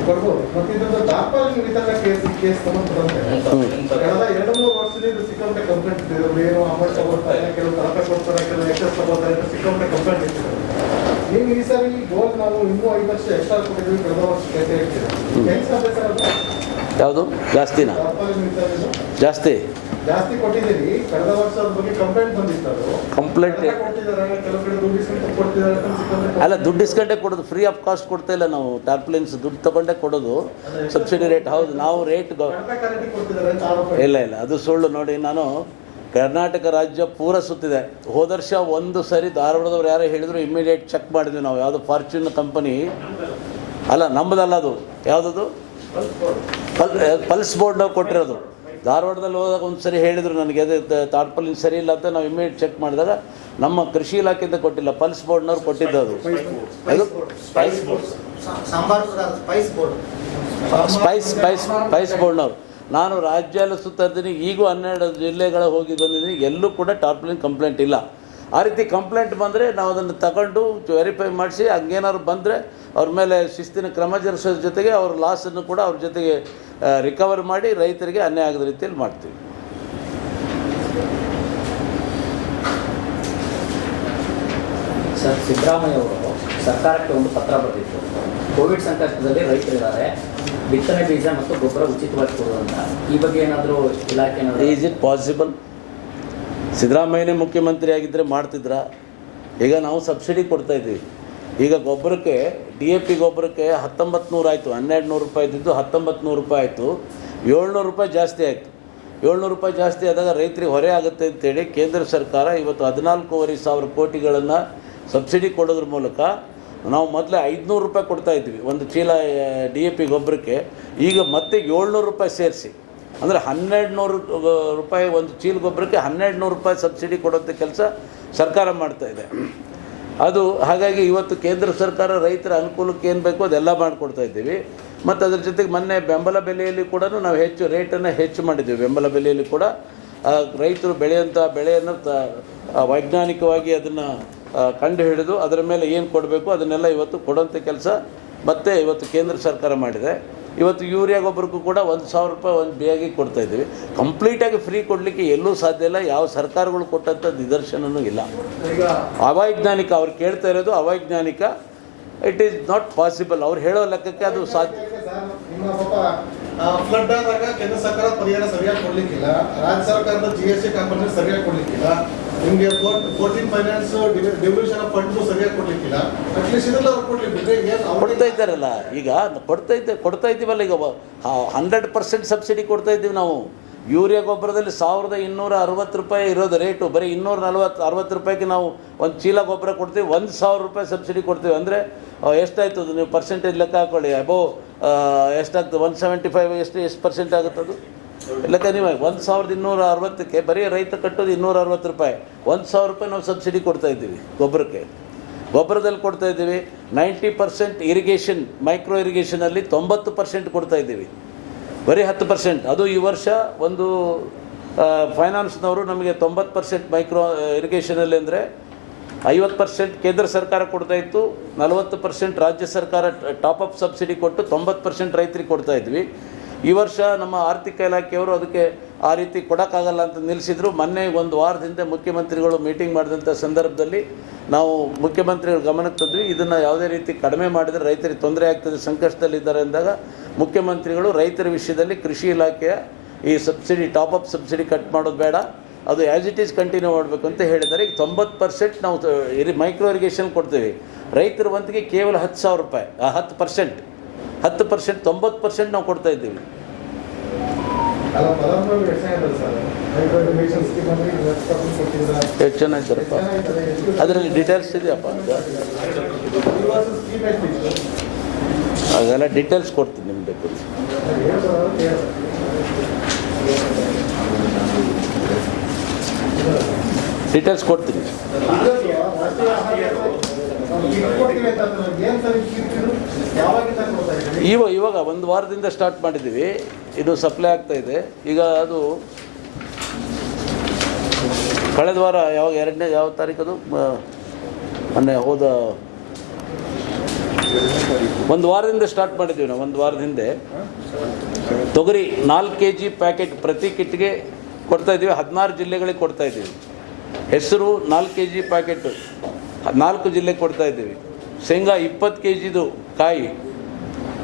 ಕೊಡ್ಬೋದು. ಮತ್ತು ಇದೊಂದು ದಾಖಲೆ ವಿತರಣಾ ಕೇಸ್ ಸಂಬಂಧಪಟ್ಟಂತೆ ಕಳೆದ 2-3 ವರ್ಷದಿಂದ ಸಿಕ್ಕಾಪಟ್ಟೆ ಕಂಪ್ಲೇಂಟ್ ಇದೆ. ಏನು ಅಮೌಂಟ್ ತಗೊಳ್ತಾರೆ, ಕೆಲವು ತರಕ ಕೊಡ್ತಾರೆ, ಕೆಲವು ಎಕ್ಸೆಸ್ ತಗೊಳ್ತಾರೆ ಅಂತ ಸಿಕ್ಕಾಪಟ್ಟೆ ಕಂಪ್ಲೇಂಟ್ ಇಟ್ಟಿದ್ದಾರೆ. ನೀವು ಈ ಸಾರಿ ಗೋಲ್ ನಾವು ಇನ್ನೂ 5 ವರ್ಷ ಎಕ್ಸ್ಟ್ರಾ ಕೊಟ್ಟಿದ್ದೀವಿ, ಕಳೆದ ವರ್ಷ ಅಂತ ಹೇಳ್ತೀರಾ. ಹೆಂಗೆ ಸಾಧ್ಯ ಸರ್ ಅದು? ಯಾವುದು ಜಾಸ್ತಿನಾ? ಜಾಸ್ತಿ ಕೊಟ್ಟಿದ್ದೀರಿ. ಕಳೆದ ವರ್ಷ ಅದ್ರ ಬಗ್ಗೆ ಕಂಪ್ಲೇಂಟ್ ಬಂದಿತ್ತು. ಅದು ಕಂಪ್ಲೇಂಟ್ ಕೊಟ್ಟಿದ್ದಾರೆ, ಕೆಲವು ಕಡೆ ದುಡ್ಡು ಇಸ್ಕೊಂಡು ಕೊಡ್ತಿದ್ದಾರೆ ಅಂತ ಸಿಕ್ಕಾಪಟ್ಟೆ. ಅಲ್ಲ, ದುಡ್ಡು ಇಸ್ಕೊಂಡೇ ಕೊಡೋದು, ಫ್ರೀ ಆಫ್ ಕಾಸ್ಟ್ ಕೊಡ್ತಾ ಇಲ್ಲ ನಾವು. ಟಾರ್ಪಲಿನ್ಸ್ ದುಡ್ಡು ತೊಗೊಂಡೇ ಕೊಡೋದು, ಸಬ್ಸಿಡಿ ರೇಟ್. ಹೌದು, ನಾವು ರೇಟ್ ಕೊಡ್ತಿದ್ದಾರೆ ಅಂತ ಆರೋಪ. ಇಲ್ಲ, ಅದು ಸುಳ್ಳು. ನೋಡಿ, ನಾನು ಕರ್ನಾಟಕ ರಾಜ್ಯ ಪೂರ ಸುತ್ತಿದೆ. ಹೋದ ವರ್ಷ ಒಂದು ಸರಿ ಧಾರವಾಡದವ್ರು ಯಾರೋ ಹೇಳಿದ್ರು, ಇಮಿಡಿಯೇಟ್ ಚೆಕ್ ಮಾಡಿದ್ವಿ ನಾವು. ಯಾವುದೋ ಫಾರ್ಚೂನ್ ಕಂಪನಿ ಅಲ್ಲ, ನಮ್ಮದಲ್ಲ ಅದು. ಯಾವುದದು? ಪಲ್ಸ್ ಬೋರ್ಡ್ನವ್ರು ಕೊಟ್ಟಿರೋದು. ಧಾರವಾಡದಲ್ಲಿ ಹೋದಾಗ ಒಂದು ಸರಿ ಹೇಳಿದರು ನನಗೆ, ಅದು ತಾಡ್ಪಲ್ಲಿನ ಸರಿ ಇಲ್ಲ ಅಂತ. ನಾವು ಇಮಿಡಿಯೇಟ್ ಚೆಕ್ ಮಾಡಿದಾಗ ನಮ್ಮ ಕೃಷಿ ಇಲಾಖೆಯಿಂದ ಕೊಟ್ಟಿಲ್ಲ, ಪಲ್ಸ್ ಬೋರ್ಡ್ನವ್ರು ಕೊಟ್ಟಿದ್ದು. ಅದು ಸ್ಪೈಸ್ ಬೋರ್ಡ್ನವ್ರು. ನಾನು ರಾಜ್ಯ ಎಲ್ಲ ಸುತ್ತಿದ್ದೀನಿ, ಈಗೂ 12 ಜಿಲ್ಲೆಗಳ ಹೋಗಿ ಬಂದಿದ್ದೀನಿ, ಎಲ್ಲೂ ಕೂಡ ಟಾರ್ಪಲಿನ್ ಕಂಪ್ಲೇಂಟ್ ಇಲ್ಲ. ಆ ರೀತಿ ಕಂಪ್ಲೇಂಟ್ ಬಂದರೆ ನಾವು ಅದನ್ನು ತಗೊಂಡು ವೆರಿಫೈ ಮಾಡಿಸಿ, ಹಂಗೇನಾದ್ರು ಬಂದರೆ ಅವ್ರ ಮೇಲೆ ಶಿಸ್ತಿನ ಕ್ರಮ ಜರುಗಿಸೋದ್ರ ಜೊತೆಗೆ ಅವ್ರ ಲಾಸನ್ನು ಕೂಡ ಅವ್ರ ಜೊತೆಗೆ ರಿಕವರ್ ಮಾಡಿ ರೈತರಿಗೆ ಅನ್ಯಾಯ ಆಗದ ರೀತಿಯಲ್ಲಿ ಮಾಡ್ತೀವಿ. ಸರ್, ಸಿದ್ದರಾಮಯ್ಯ ಅವರು ಸರ್ಕಾರಕ್ಕೆ ಒಂದು ಪತ್ರ ಬರೆದಿತ್ತು. ಕೋವಿಡ್ ಸಂಕಷ್ಟದಲ್ಲಿ ರೈತರಿದ್ದಾರೆ, ಬಿತ್ತನೆ ಬೀಜ ಮತ್ತು ಗೊಬ್ಬರ ಉಚಿತವಾಗಿ ಕೊಡುವಂತ. ಈ ಬಗ್ಗೆ ಏನಾದರೂ ಇಲಾಖೆ ಈಸ್ ಇಟ್ ಪಾಸಿಬಲ್? ಸಿದ್ದರಾಮಯ್ಯನೇ ಮುಖ್ಯಮಂತ್ರಿ ಆಗಿದ್ದರೆ ಮಾಡ್ತಿದ್ರಾ? ಈಗ ನಾವು ಸಬ್ಸಿಡಿ ಕೊಡ್ತಾಯಿದ್ದೀವಿ. ಈಗ ಗೊಬ್ಬರಕ್ಕೆ DAP ಗೊಬ್ಬರಕ್ಕೆ 1900 ಆಯಿತು. 1200 ರೂಪಾಯಿ ಇದ್ದಿದ್ದು 1900 ರೂಪಾಯಿ ಆಯಿತು. 700 ರೂಪಾಯಿ ಜಾಸ್ತಿ ಆಯಿತು. 700 ರೂಪಾಯಿ ಜಾಸ್ತಿ ಆದಾಗ ರೈತರಿಗೆ ಹೊರೆ ಆಗುತ್ತೆ ಅಂತೇಳಿ ಕೇಂದ್ರ ಸರ್ಕಾರ ಇವತ್ತು 14,500 ಕೋಟಿಗಳನ್ನು ಸಬ್ಸಿಡಿ ಕೊಡೋದ್ರ ಮೂಲಕ ನಾವು ಮೊದಲೇ 500 ರೂಪಾಯಿ ಕೊಡ್ತಾಯಿದ್ವಿ ಒಂದು ಚೀಲ DAP ಗೊಬ್ಬರಕ್ಕೆ. ಈಗ ಮತ್ತೆ 700 ರೂಪಾಯಿ ಸೇರಿಸಿ, ಅಂದರೆ 1200 ರೂಪಾಯಿ ಒಂದು ಚೀಲ ಗೊಬ್ಬರಕ್ಕೆ 1200 ರೂಪಾಯಿ ಸಬ್ಸಿಡಿ ಕೊಡೋಂಥ ಕೆಲಸ ಸರ್ಕಾರ ಮಾಡ್ತಾಯಿದೆ. ಅದು ಹಾಗಾಗಿ ಇವತ್ತು ಕೇಂದ್ರ ಸರ್ಕಾರ ರೈತರ ಅನುಕೂಲಕ್ಕೆ ಏನು ಬೇಕೋ ಅದೆಲ್ಲ ಮಾಡಿಕೊಡ್ತಾ ಇದ್ದೀವಿ. ಮತ್ತು ಅದ್ರ ಜೊತೆಗೆ ಮೊನ್ನೆ ಬೆಂಬಲ ಬೆಲೆಯಲ್ಲಿ ಕೂಡ ನಾವು ಹೆಚ್ಚು ರೇಟನ್ನು ಹೆಚ್ಚು ಮಾಡಿದ್ದೀವಿ. ಬೆಂಬಲ ಬೆಲೆಯಲ್ಲಿ ಕೂಡ ರೈತರು ಬೆಳೆಯುವಂಥ ಬೆಳೆಯನ್ನು ವೈಜ್ಞಾನಿಕವಾಗಿ ಅದನ್ನು ಕಂಡು ಹಿಡಿದು ಅದರ ಮೇಲೆ ಏನು ಕೊಡಬೇಕು ಅದನ್ನೆಲ್ಲ ಇವತ್ತು ಕೊಡುವಂಥ ಕೆಲಸ ಮತ್ತೆ ಇವತ್ತು ಕೇಂದ್ರ ಸರ್ಕಾರ ಮಾಡಿದೆ. ಇವತ್ತು ಯೂರಿಯಾ ಗೊಬ್ಬರಕ್ಕೂ ಕೂಡ 1,000 ರೂಪಾಯಿ ಒಂದು ಬೇಗ ಕೊಡ್ತಾಯಿದ್ದೀವಿ. ಕಂಪ್ಲೀಟಾಗಿ ಫ್ರೀ ಕೊಡಲಿಕ್ಕೆ ಎಲ್ಲೂ ಸಾಧ್ಯ ಇಲ್ಲ. ಯಾವ ಸರ್ಕಾರಗಳು ಕೊಟ್ಟಂಥ ನಿದರ್ಶನವೂ ಇಲ್ಲ. ಅವೈಜ್ಞಾನಿಕ ಅವ್ರು ಕೇಳ್ತಾ ಇರೋದು ಅವೈಜ್ಞಾನಿಕ. It is not possible. ಅವ್ರು ಹೇಳೋ ಲೆಕ್ಕಕ್ಕೆ ಅದು ಸಾಧ್ಯ. ನಿಮ್ಮ ಫ್ಲಡ್ ಆದಾಗ ಕೇಂದ್ರ ಸರ್ಕಾರ ಪರಿಹಾರ ಸರಿಯಾಗಿ ಕೊಡ್ಲಿಕ್ಕಿಲ್ಲ, ರಾಜ್ಯ ಸರ್ಕಾರದ GST ಕಾಂಪನ್ಸೇಷನ್ ಸರಿಯಾಗಿ ಕೊಡ್ಲಿಕ್ಕಿಲ್ಲ, ನಿಮಗೆ 14 ಫೈನಾನ್ಸ್ ಡೆವಲ್ಯೂಷನ್ ಆಫ್ ಫಂಡ್ ಸರಿಯಾಗಿ ಕೊಡ್ಲಿಕ್ಕಿಲ್ಲ. ಅಟ್ಲೀಸ್ಟ್ ಇದೆಲ್ಲ ಅವ್ರು ಕೊಡ್ಲಿಕ್ಕೆ ಕೊಡ್ತಾ ಇದ್ದಾರಲ್ಲ, ಈಗ ಕೊಡ್ತಾ ಇದ್ದೀವಲ್ಲ. ಈಗ 100% ಸಬ್ಸಿಡಿ ಕೊಡ್ತಾ ಇದ್ದೀವಿ ನಾವು. ಯೂರಿಯಾ ಗೊಬ್ಬರದಲ್ಲಿ 1,260 ರೂಪಾಯಿ ಇರೋದು ರೇಟು. ಬರೀ 260 ರೂಪಾಯಿಗೆ ನಾವು ಒಂದು ಚೀಲ ಗೊಬ್ಬರ ಕೊಡ್ತೀವಿ. 1,000 ರೂಪಾಯಿ ಸಬ್ಸಿಡಿ ಕೊಡ್ತೀವಿ. ಅಂದರೆ ಎಷ್ಟಾಯ್ತು ಅದು? ನೀವು ಪರ್ಸೆಂಟೇಜ್ ಲೆಕ್ಕ ಹಾಕೊಳ್ಳಿ. ಅಬೋ ಎಷ್ಟಾಗ್ತದೆ? 175 ಎಷ್ಟು ಪರ್ಸೆಂಟ್ ಆಗುತ್ತೆ ಅದು ಲೆಕ್ಕ ನೀವು? 1,260ಕ್ಕೆ ಬರೀ ರೈತ ಕಟ್ಟೋದು 260 ರೂಪಾಯಿ. 1,000 ರೂಪಾಯಿ ನಾವು ಸಬ್ಸಿಡಿ ಕೊಡ್ತಾ ಇದ್ದೀವಿ ಗೊಬ್ಬರದಲ್ಲಿ ಕೊಡ್ತಾ ಇದ್ದೀವಿ. 90% ಇರಿಗೇಷನ್, ಮೈಕ್ರೋ ಇರಿಗೇಷನಲ್ಲಿ 90% ಕೊಡ್ತಾ ಇದ್ದೀವಿ. ಬರೀ 10%. ಅದು ಈ ವರ್ಷ ಒಂದು ಫೈನಾನ್ಸ್ನವರು ನಮಗೆ 90% ಮೈಕ್ರೋ ಇರಿಗೇಷನಲ್ಲಿ ಅಂದರೆ 50% ಕೇಂದ್ರ ಸರ್ಕಾರ ಕೊಡ್ತಾಯಿತ್ತು, 40% ರಾಜ್ಯ ಸರ್ಕಾರ ಟಾಪಪ್ ಸಬ್ಸಿಡಿ ಕೊಟ್ಟು 90% ರೈತರಿಗೆ ಕೊಡ್ತಾ ಇದ್ವಿ. ಈ ವರ್ಷ ನಮ್ಮ ಆರ್ಥಿಕ ಇಲಾಖೆಯವರು ಅದಕ್ಕೆ ಆ ರೀತಿ ಕೊಡೋಕ್ಕಾಗಲ್ಲ ಅಂತ ನಿಲ್ಲಿಸಿದ್ರು. ಮೊನ್ನೆ ಒಂದು ವಾರದ ಹಿಂದೆ ಮುಖ್ಯಮಂತ್ರಿಗಳು ಮೀಟಿಂಗ್ ಮಾಡಿದಂಥ ಸಂದರ್ಭದಲ್ಲಿ ನಾವು ಮುಖ್ಯಮಂತ್ರಿಗಳ ಗಮನಕ್ಕೆ ತಂದ್ವಿ. ಇದನ್ನು ಯಾವುದೇ ರೀತಿ ಕಡಿಮೆ ಮಾಡಿದರೆ ರೈತರಿಗೆ ತೊಂದರೆ ಆಗ್ತದೆ, ಸಂಕಷ್ಟದಲ್ಲಿದ್ದಾರೆ ಅಂದಾಗ ಮುಖ್ಯಮಂತ್ರಿಗಳು ರೈತರ ವಿಷಯದಲ್ಲಿ ಕೃಷಿ ಇಲಾಖೆಯ ಈ ಸಬ್ಸಿಡಿ ಟಾಪಪ್ ಸಬ್ಸಿಡಿ ಕಟ್ ಮಾಡೋದು ಬೇಡ, ಅದು ಆ್ಯಸ್ ಇಟ್ ಈಸ್ ಕಂಟಿನ್ಯೂ ಮಾಡಬೇಕು ಅಂತ ಹೇಳಿದ್ದಾರೆ. ಈಗ 90% ನಾವು ಮೈಕ್ರೋ ಇರಿಗೇಷನ್ ಕೊಡ್ತೀವಿ. ರೈತರ ವಂತಿಗೆ ಕೇವಲ 10,000 ರೂಪಾಯಿ. 10% 90% ನಾವು ಕೊಡ್ತಾ ಇದ್ದೀವಿ. ಎಷ್ಟು ಚೆನ್ನಾಗಿದ್ದಾರಪ್ಪ, ಅದರಲ್ಲಿ ಡೀಟೇಲ್ಸ್ ಇದೆಯಪ್ಪ. ಅದೆಲ್ಲ ಡೀಟೇಲ್ಸ್ ಕೊಡ್ತೀನಿ ನಿಮ್ಗೆ ಬೇಕು. ಡೀಟೇಲ್ಸ್ ಕೊಡ್ತೀನಿ. ಇವಾಗ ಒಂದು ವಾರದಿಂದ ಸ್ಟಾರ್ಟ್ ಮಾಡಿದ್ದೀವಿ. ಇದು ಸಪ್ಲೈ ಆಗ್ತಾ ಇದೆ. ಈಗ ಅದು ಕಳೆದ ವಾರ ಯಾವ ತಾರೀಕು ಅದು? ಮೊನ್ನೆ ಹೋದ ಒಂದು ವಾರದಿಂದ ಸ್ಟಾರ್ಟ್ ಮಾಡಿದ್ದೀವಿ ನಾವು. ಒಂದು ವಾರದ ಹಿಂದೆ ತೊಗರಿ 4 kg ಪ್ಯಾಕೆಟ್ ಪ್ರತಿ ಕಿಟ್ಗೆ ಕೊಡ್ತಾಯಿದ್ದೀವಿ. 16 ಜಿಲ್ಲೆಗಳಿಗೆ ಕೊಡ್ತಾಯಿದ್ದೀವಿ. ಹೆಸರು 4 kg ಪ್ಯಾಕೆಟು 4 ಜಿಲ್ಲೆಗೆ ಕೊಡ್ತಾಯಿದ್ದೀವಿ. ಶೇಂಗಾ 20 kgದು ಕಾಯಿ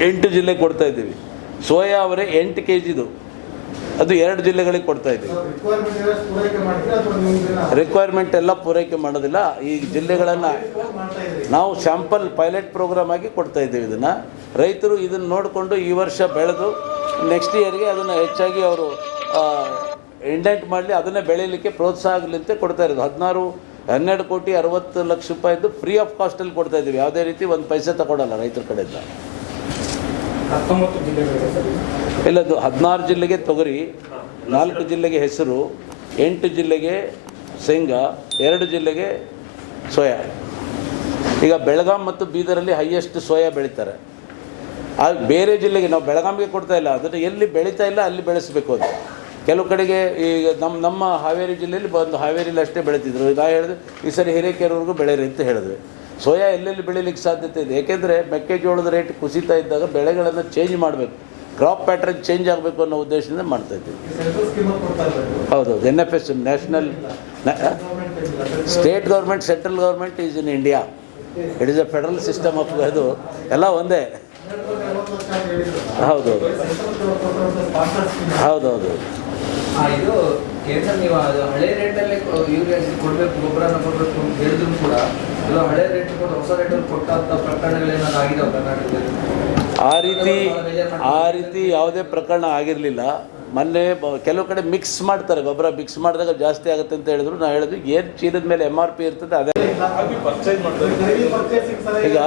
8 ಜಿಲ್ಲೆಗೆ ಕೊಡ್ತಾಯಿದ್ದೀವಿ. ಸೋಯಾ ಅವರೇ 8 kgದು ಅದು 2 ಜಿಲ್ಲೆಗಳಿಗೆ ಕೊಡ್ತಾಯಿದ್ದೀವಿ. ರಿಕ್ವೈರ್ಮೆಂಟ್ ಎಲ್ಲ ಪೂರೈಕೆ ಮಾಡೋದಿಲ್ಲ. ಈ ಜಿಲ್ಲೆಗಳನ್ನು ನಾವು ಸ್ಯಾಂಪಲ್ ಪೈಲಟ್ ಪ್ರೋಗ್ರಾಮ್ ಆಗಿ ಕೊಡ್ತಾಯಿದ್ದೀವಿ. ಇದನ್ನು ರೈತರು ಇದನ್ನು ನೋಡಿಕೊಂಡು ಈ ವರ್ಷ ಬೆಳೆದು ನೆಕ್ಸ್ಟ್ ಇಯರ್ಗೆ ಅದನ್ನು ಹೆಚ್ಚಾಗಿ ಅವರು ಇಂಡೆಂಟ್ ಮಾಡಲಿ, ಅದನ್ನೇ ಬೆಳೀಲಿಕ್ಕೆ ಪ್ರೋತ್ಸಾಹ ಆಗಲಿ ಅಂತ ಕೊಡ್ತಾ ಇರೋದು. 12,60,00,000 ರೂಪಾಯಿದ್ದು ಫ್ರೀ ಆಫ್ ಕಾಸ್ಟಲ್ಲಿ ಕೊಡ್ತಾ ಇದ್ದೀವಿ. ಯಾವುದೇ ರೀತಿ ಒಂದು ಪೈಸೆ ತಗೊಳ್ಳಲ್ಲ ರೈತರ ಕಡೆಯಿಂದ. 19 ಜಿಲ್ಲೆಗಳಿಗೆ ಇಲ್ಲದು 16 ಜಿಲ್ಲೆಗೆ ತೊಗರಿ, 4 ಜಿಲ್ಲೆಗೆ ಹೆಸರು, 8 ಜಿಲ್ಲೆಗೆ ಶೇಂಗಾ, 2 ಜಿಲ್ಲೆಗೆ ಸೋಯಾ. ಈಗ ಬೆಳಗಾಂ ಮತ್ತು ಬೀದರಲ್ಲಿ ಹೈಯೆಸ್ಟ್ ಸೋಯಾ ಬೆಳೀತಾರೆ. ಆಗ ಬೇರೆ ಜಿಲ್ಲೆಗೆ ನಾವು ಬೆಳಗಾಂಗೆ ಕೊಡ್ತಾ ಇಲ್ಲ. ಅದನ್ನು ಎಲ್ಲಿ ಬೆಳೀತಾ ಇಲ್ಲ ಅಲ್ಲಿ ಬೆಳೆಸಬೇಕು. ಅದು ಕೆಲವು ಕಡೆಗೆ ಈಗ ನಮ್ಮ ಹಾವೇರಿ ಜಿಲ್ಲೆಯಲ್ಲಿ ಬಂದು ಹಾವೇರಿಲಿ ಅಷ್ಟೇ ಬೆಳೀತಿದ್ರು. ನಾ ಹೇಳಿದೆ ಈ ಸರಿ ಹಿರೇಕೆರೂರಿಗೂ ಬೆಳೀರಿ ಅಂತ ಹೇಳಿದ್ವಿ. ಸೋಯಾ ಎಲ್ಲೆಲ್ಲಿ ಬೆಳೀಲಿಕ್ಕೆ ಸಾಧ್ಯತೆ ಇದೆ? ಏಕೆಂದರೆ ಮೆಕ್ಕೆಜೋಳದ ರೇಟ್ ಕುಸಿತಾ ಇದ್ದಾಗ ಬೆಳೆಗಳನ್ನು ಚೇಂಜ್ ಮಾಡಬೇಕು, ಕ್ರಾಪ್ ಪ್ಯಾಟ್ರನ್ ಚೇಂಜ್ ಆಗಬೇಕು ಅನ್ನೋ ಉದ್ದೇಶದಿಂದ ಮಾಡ್ತಾಯಿದ್ದೀವಿ. ಹೌದೌದು. NFS national state government, central government is in India. It is A federal system of ಅದು ಎಲ್ಲ ಒಂದೇ. ಹೌದೌದು ಹೌದೌದು. ಇದು ಕೇಂದ್ರ ನೀವು ಅದು ಹಳೆ ರೇಟಲ್ಲೇ ಯೂರಿಯಾ ಕೊಡಬೇಕು, ಗೊಬ್ಬರನ ಕೊಡಬೇಕು ಅಂತ ಹೇಳಿದ್ರು ಕೂಡ ಎಲ್ಲ ಹಳೆ ರೇಟ್ ಕೊಟ್ಟು ಹೊಸ ರೇಟಲ್ಲಿ ಕೊಟ್ಟಂಥ ಪ್ರಕರಣಗಳೇನಾದ್ರು ಆಗಿದಾವೆ ಕರ್ನಾಟಕದಲ್ಲಿ? ಆ ರೀತಿ ಯಾವುದೇ ಪ್ರಕರಣ ಆಗಿರಲಿಲ್ಲ. ಮೊನ್ನೆ ಕೆಲವು ಕಡೆ ಮಿಕ್ಸ್ ಮಾಡ್ತಾರೆ, ಗೊಬ್ಬರ ಮಿಕ್ಸ್ ಮಾಡಿದಾಗ ಜಾಸ್ತಿ ಆಗುತ್ತೆ ಅಂತ ಹೇಳಿದ್ರು. ನಾವು ಹೇಳಿದ್ವಿ ಏನು ಚೀಲದ ಮೇಲೆ MRP ಇರ್ತದೆ ಅದೇ. ಈಗ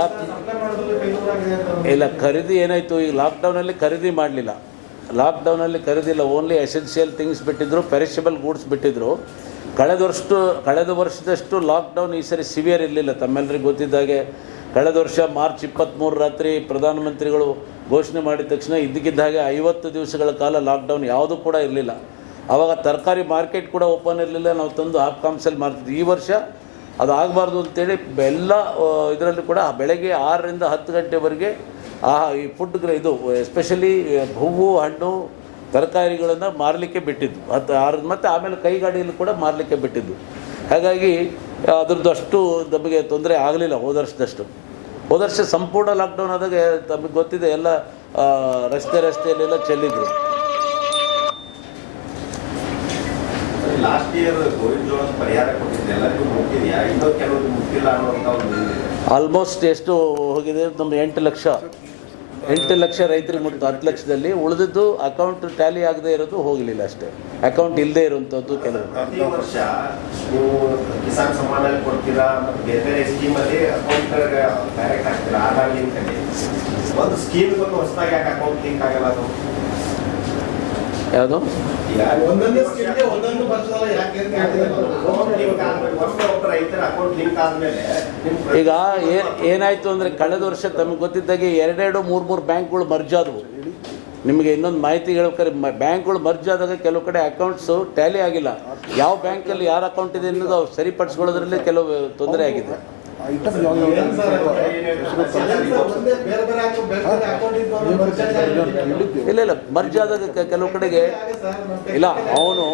ಇಲ್ಲ ಖರೀದಿ ಏನಾಯಿತು, ಈಗ ಲಾಕ್ಡೌನಲ್ಲಿ ಖರೀದಿ ಮಾಡಲಿಲ್ಲ. ಲಾಕ್ಡೌನಲ್ಲಿ ಖರೀದಿಲ್ಲ, ಓನ್ಲಿ ಎಸೆನ್ಷಿಯಲ್ ಥಿಂಗ್ಸ್ ಬಿಟ್ಟಿದ್ರು, ಪೆರಿಷಬಲ್ ಗೂಡ್ಸ್ ಬಿಟ್ಟಿದ್ರು. ಕಳೆದ ವರ್ಷದಷ್ಟು ಲಾಕ್ಡೌನ್ ಈ ಸರಿ ಸಿವಿಯರ್ ಇರಲಿಲ್ಲ. ತಮ್ಮೆಲ್ಲರಿಗೂ ಗೊತ್ತಿದ್ದಾಗೆ ಕಳೆದ ವರ್ಷ ಮಾರ್ಚ್ 23 ರಾತ್ರಿ ಪ್ರಧಾನಮಂತ್ರಿಗಳು ಘೋಷಣೆ ಮಾಡಿದ ತಕ್ಷಣ ಇದ್ದಕ್ಕಿದ್ದ ಹಾಗೆ 50 ದಿವಸಗಳ ಕಾಲ ಲಾಕ್ಡೌನ್ ಯಾವುದೂ ಕೂಡ ಇರಲಿಲ್ಲ. ಆವಾಗ ತರಕಾರಿ ಮಾರ್ಕೆಟ್ ಕೂಡ ಓಪನ್ ಇರಲಿಲ್ಲ, ನಾವು ತಂದು ಹಾಫ್ ಕಾಮ್ಸಲ್ಲಿ ಮಾರ್ತಿದ್ವಿ. ಈ ವರ್ಷ ಅದು ಆಗಬಾರ್ದು ಅಂತೇಳಿ ಎಲ್ಲ ಇದರಲ್ಲಿ ಕೂಡ ಬೆಳಗ್ಗೆ 6 ರಿಂದ 10 ಗಂಟೆವರೆಗೆ ಈ ಫುಡ್ ಇದು ಎಸ್ಪೆಷಲಿ ಹೂವು ಹಣ್ಣು ತರಕಾರಿಗಳನ್ನು ಮಾರಲಿಕ್ಕೆ ಬಿಟ್ಟಿದ್ದು. ಮತ್ತು ಆಮೇಲೆ ಕೈಗಾಡಿಯಲ್ಲಿ ಕೂಡ ಮಾರಲಿಕ್ಕೆ ಬಿಟ್ಟಿದ್ದು. ಹಾಗಾಗಿ ಅದರದ್ದು ಅಷ್ಟು ನಮಗೆ ತೊಂದರೆ ಆಗಲಿಲ್ಲ ಹೋದ ವರ್ಷದಷ್ಟು. ಹೋದ ವರ್ಷ ಸಂಪೂರ್ಣ ಲಾಕ್ಡೌನ್ ಆದಾಗ ತಮಗೆ ಗೊತ್ತಿದೆ, ಎಲ್ಲ ರಸ್ತೆಯಲ್ಲೆಲ್ಲ ಚೆಲ್ಲಿದ್ರು. ಲಾಸ್ಟ್ ಇಯರ್ ಗೋವಿಂದ ಪರಿಹಾರ ಕೊಟ್ಟಿದ್ದೆ, ಎಲ್ಲರಿಗೂ ಮುಟ್ಟಿದೆಯಾ? ಇನ್ನೂ ಕೆಲವರು ಮುಟ್ಟಿಲ್ಲ ಅನ್ನುವಂಥ ಒಂದು ಆಲ್ಮೋಸ್ಟ್ ಎಷ್ಟು ಹೋಗಿದೆ? ನಮ್ಮ 8 ಲಕ್ಷ ರೈತರಿಗೆ ಮುಟ್ಟು 10 ಲಕ್ಷದಲ್ಲಿ ಉಳಿದಿದ್ದು ಅಕೌಂಟ್ ಟ್ಯಾಲಿ ಆಗದೆ ಇರೋದು ಹೋಗಲಿಲ್ಲ ಅಷ್ಟೇ. ಅಕೌಂಟ್ ಇಲ್ಲದೆ ಇರುವಂಥದ್ದು ಕೆಲವು. ಪ್ರತಿ ವರ್ಷ ನೀವು ಕಿಸಾನ್ ಸಮ್ಮಾನ ಕೊಡ್ತೀರಾ, ಮತ್ತು ಬೇರೆ ಬೇರೆ ಸ್ಕೀಮಲ್ಲಿ ಅಕೌಂಟ್ ಡೈರೆಕ್ಟ್ ಆಗ್ತೀರಾ ಆಧಾರ್ ಲಿಂಕಲ್ಲಿ. ಒಂದು ಸ್ಕೀಮ್ ಬಂದು ಹೊಸದಾಗಿ ಯಾಕೆ ಅಕೌಂಟ್ ಲಿಂಕ್ ಆಗಲ್ಲ? ಅದು ಯಾವುದು? ಈಗ ಒಂದೊಂದು ಸ್ಕೀಮ್ಗೆ ಒಂದೊಂದು ಬರ್ತದಲ್ಲ, ಯಾಕೆ ಅಂತ ಅಕೌಂಟ್ ಲಿಂಕ್ ಆದ್ಮೇಲೆ ಒಬ್ಬ ರೈತರ ಅಕೌಂಟ್ ಲಿಂಕ್ ಆದ್ಮೇಲೆ ಈಗ ಏನಾಯಿತು ಅಂದರೆ ಕಳೆದ ವರ್ಷ ತಮಗೆ ಗೊತ್ತಿದ್ದಾಗೆ 2-3 ಬ್ಯಾಂಕ್ಗಳು ಮರ್ಜ್ ಆದವು. ನಿಮಗೆ ಇನ್ನೊಂದು ಮಾಹಿತಿ ಹೇಳ್ಬೇಕಾದ್ರೆ ಬ್ಯಾಂಕ್ಗಳು ಮರ್ಜ್ ಆದಾಗ ಕೆಲವು ಕಡೆ ಅಕೌಂಟ್ಸು ಟ್ಯಾಲಿ ಆಗಿಲ್ಲ. ಯಾವ ಬ್ಯಾಂಕಲ್ಲಿ ಯಾರ ಅಕೌಂಟ್ ಇದೆ ಅನ್ನೋದು ಅವ್ರು ಸರಿಪಡಿಸ್ಕೊಳ್ಳೋದ್ರಲ್ಲಿ ಕೆಲವು ತೊಂದರೆ ಆಗಿದೆ. ಐಟಮ್ ಒಂದೇ ಬೇರೆ ಬೇರೆ ಅಕೌಂಟ್ ಇಲ್ಲ ಮರ್ಜ್ ಆದಾಗ ಕೆಲವು ಕಡೆಗೆ ಇಲ್ಲ ಅವನು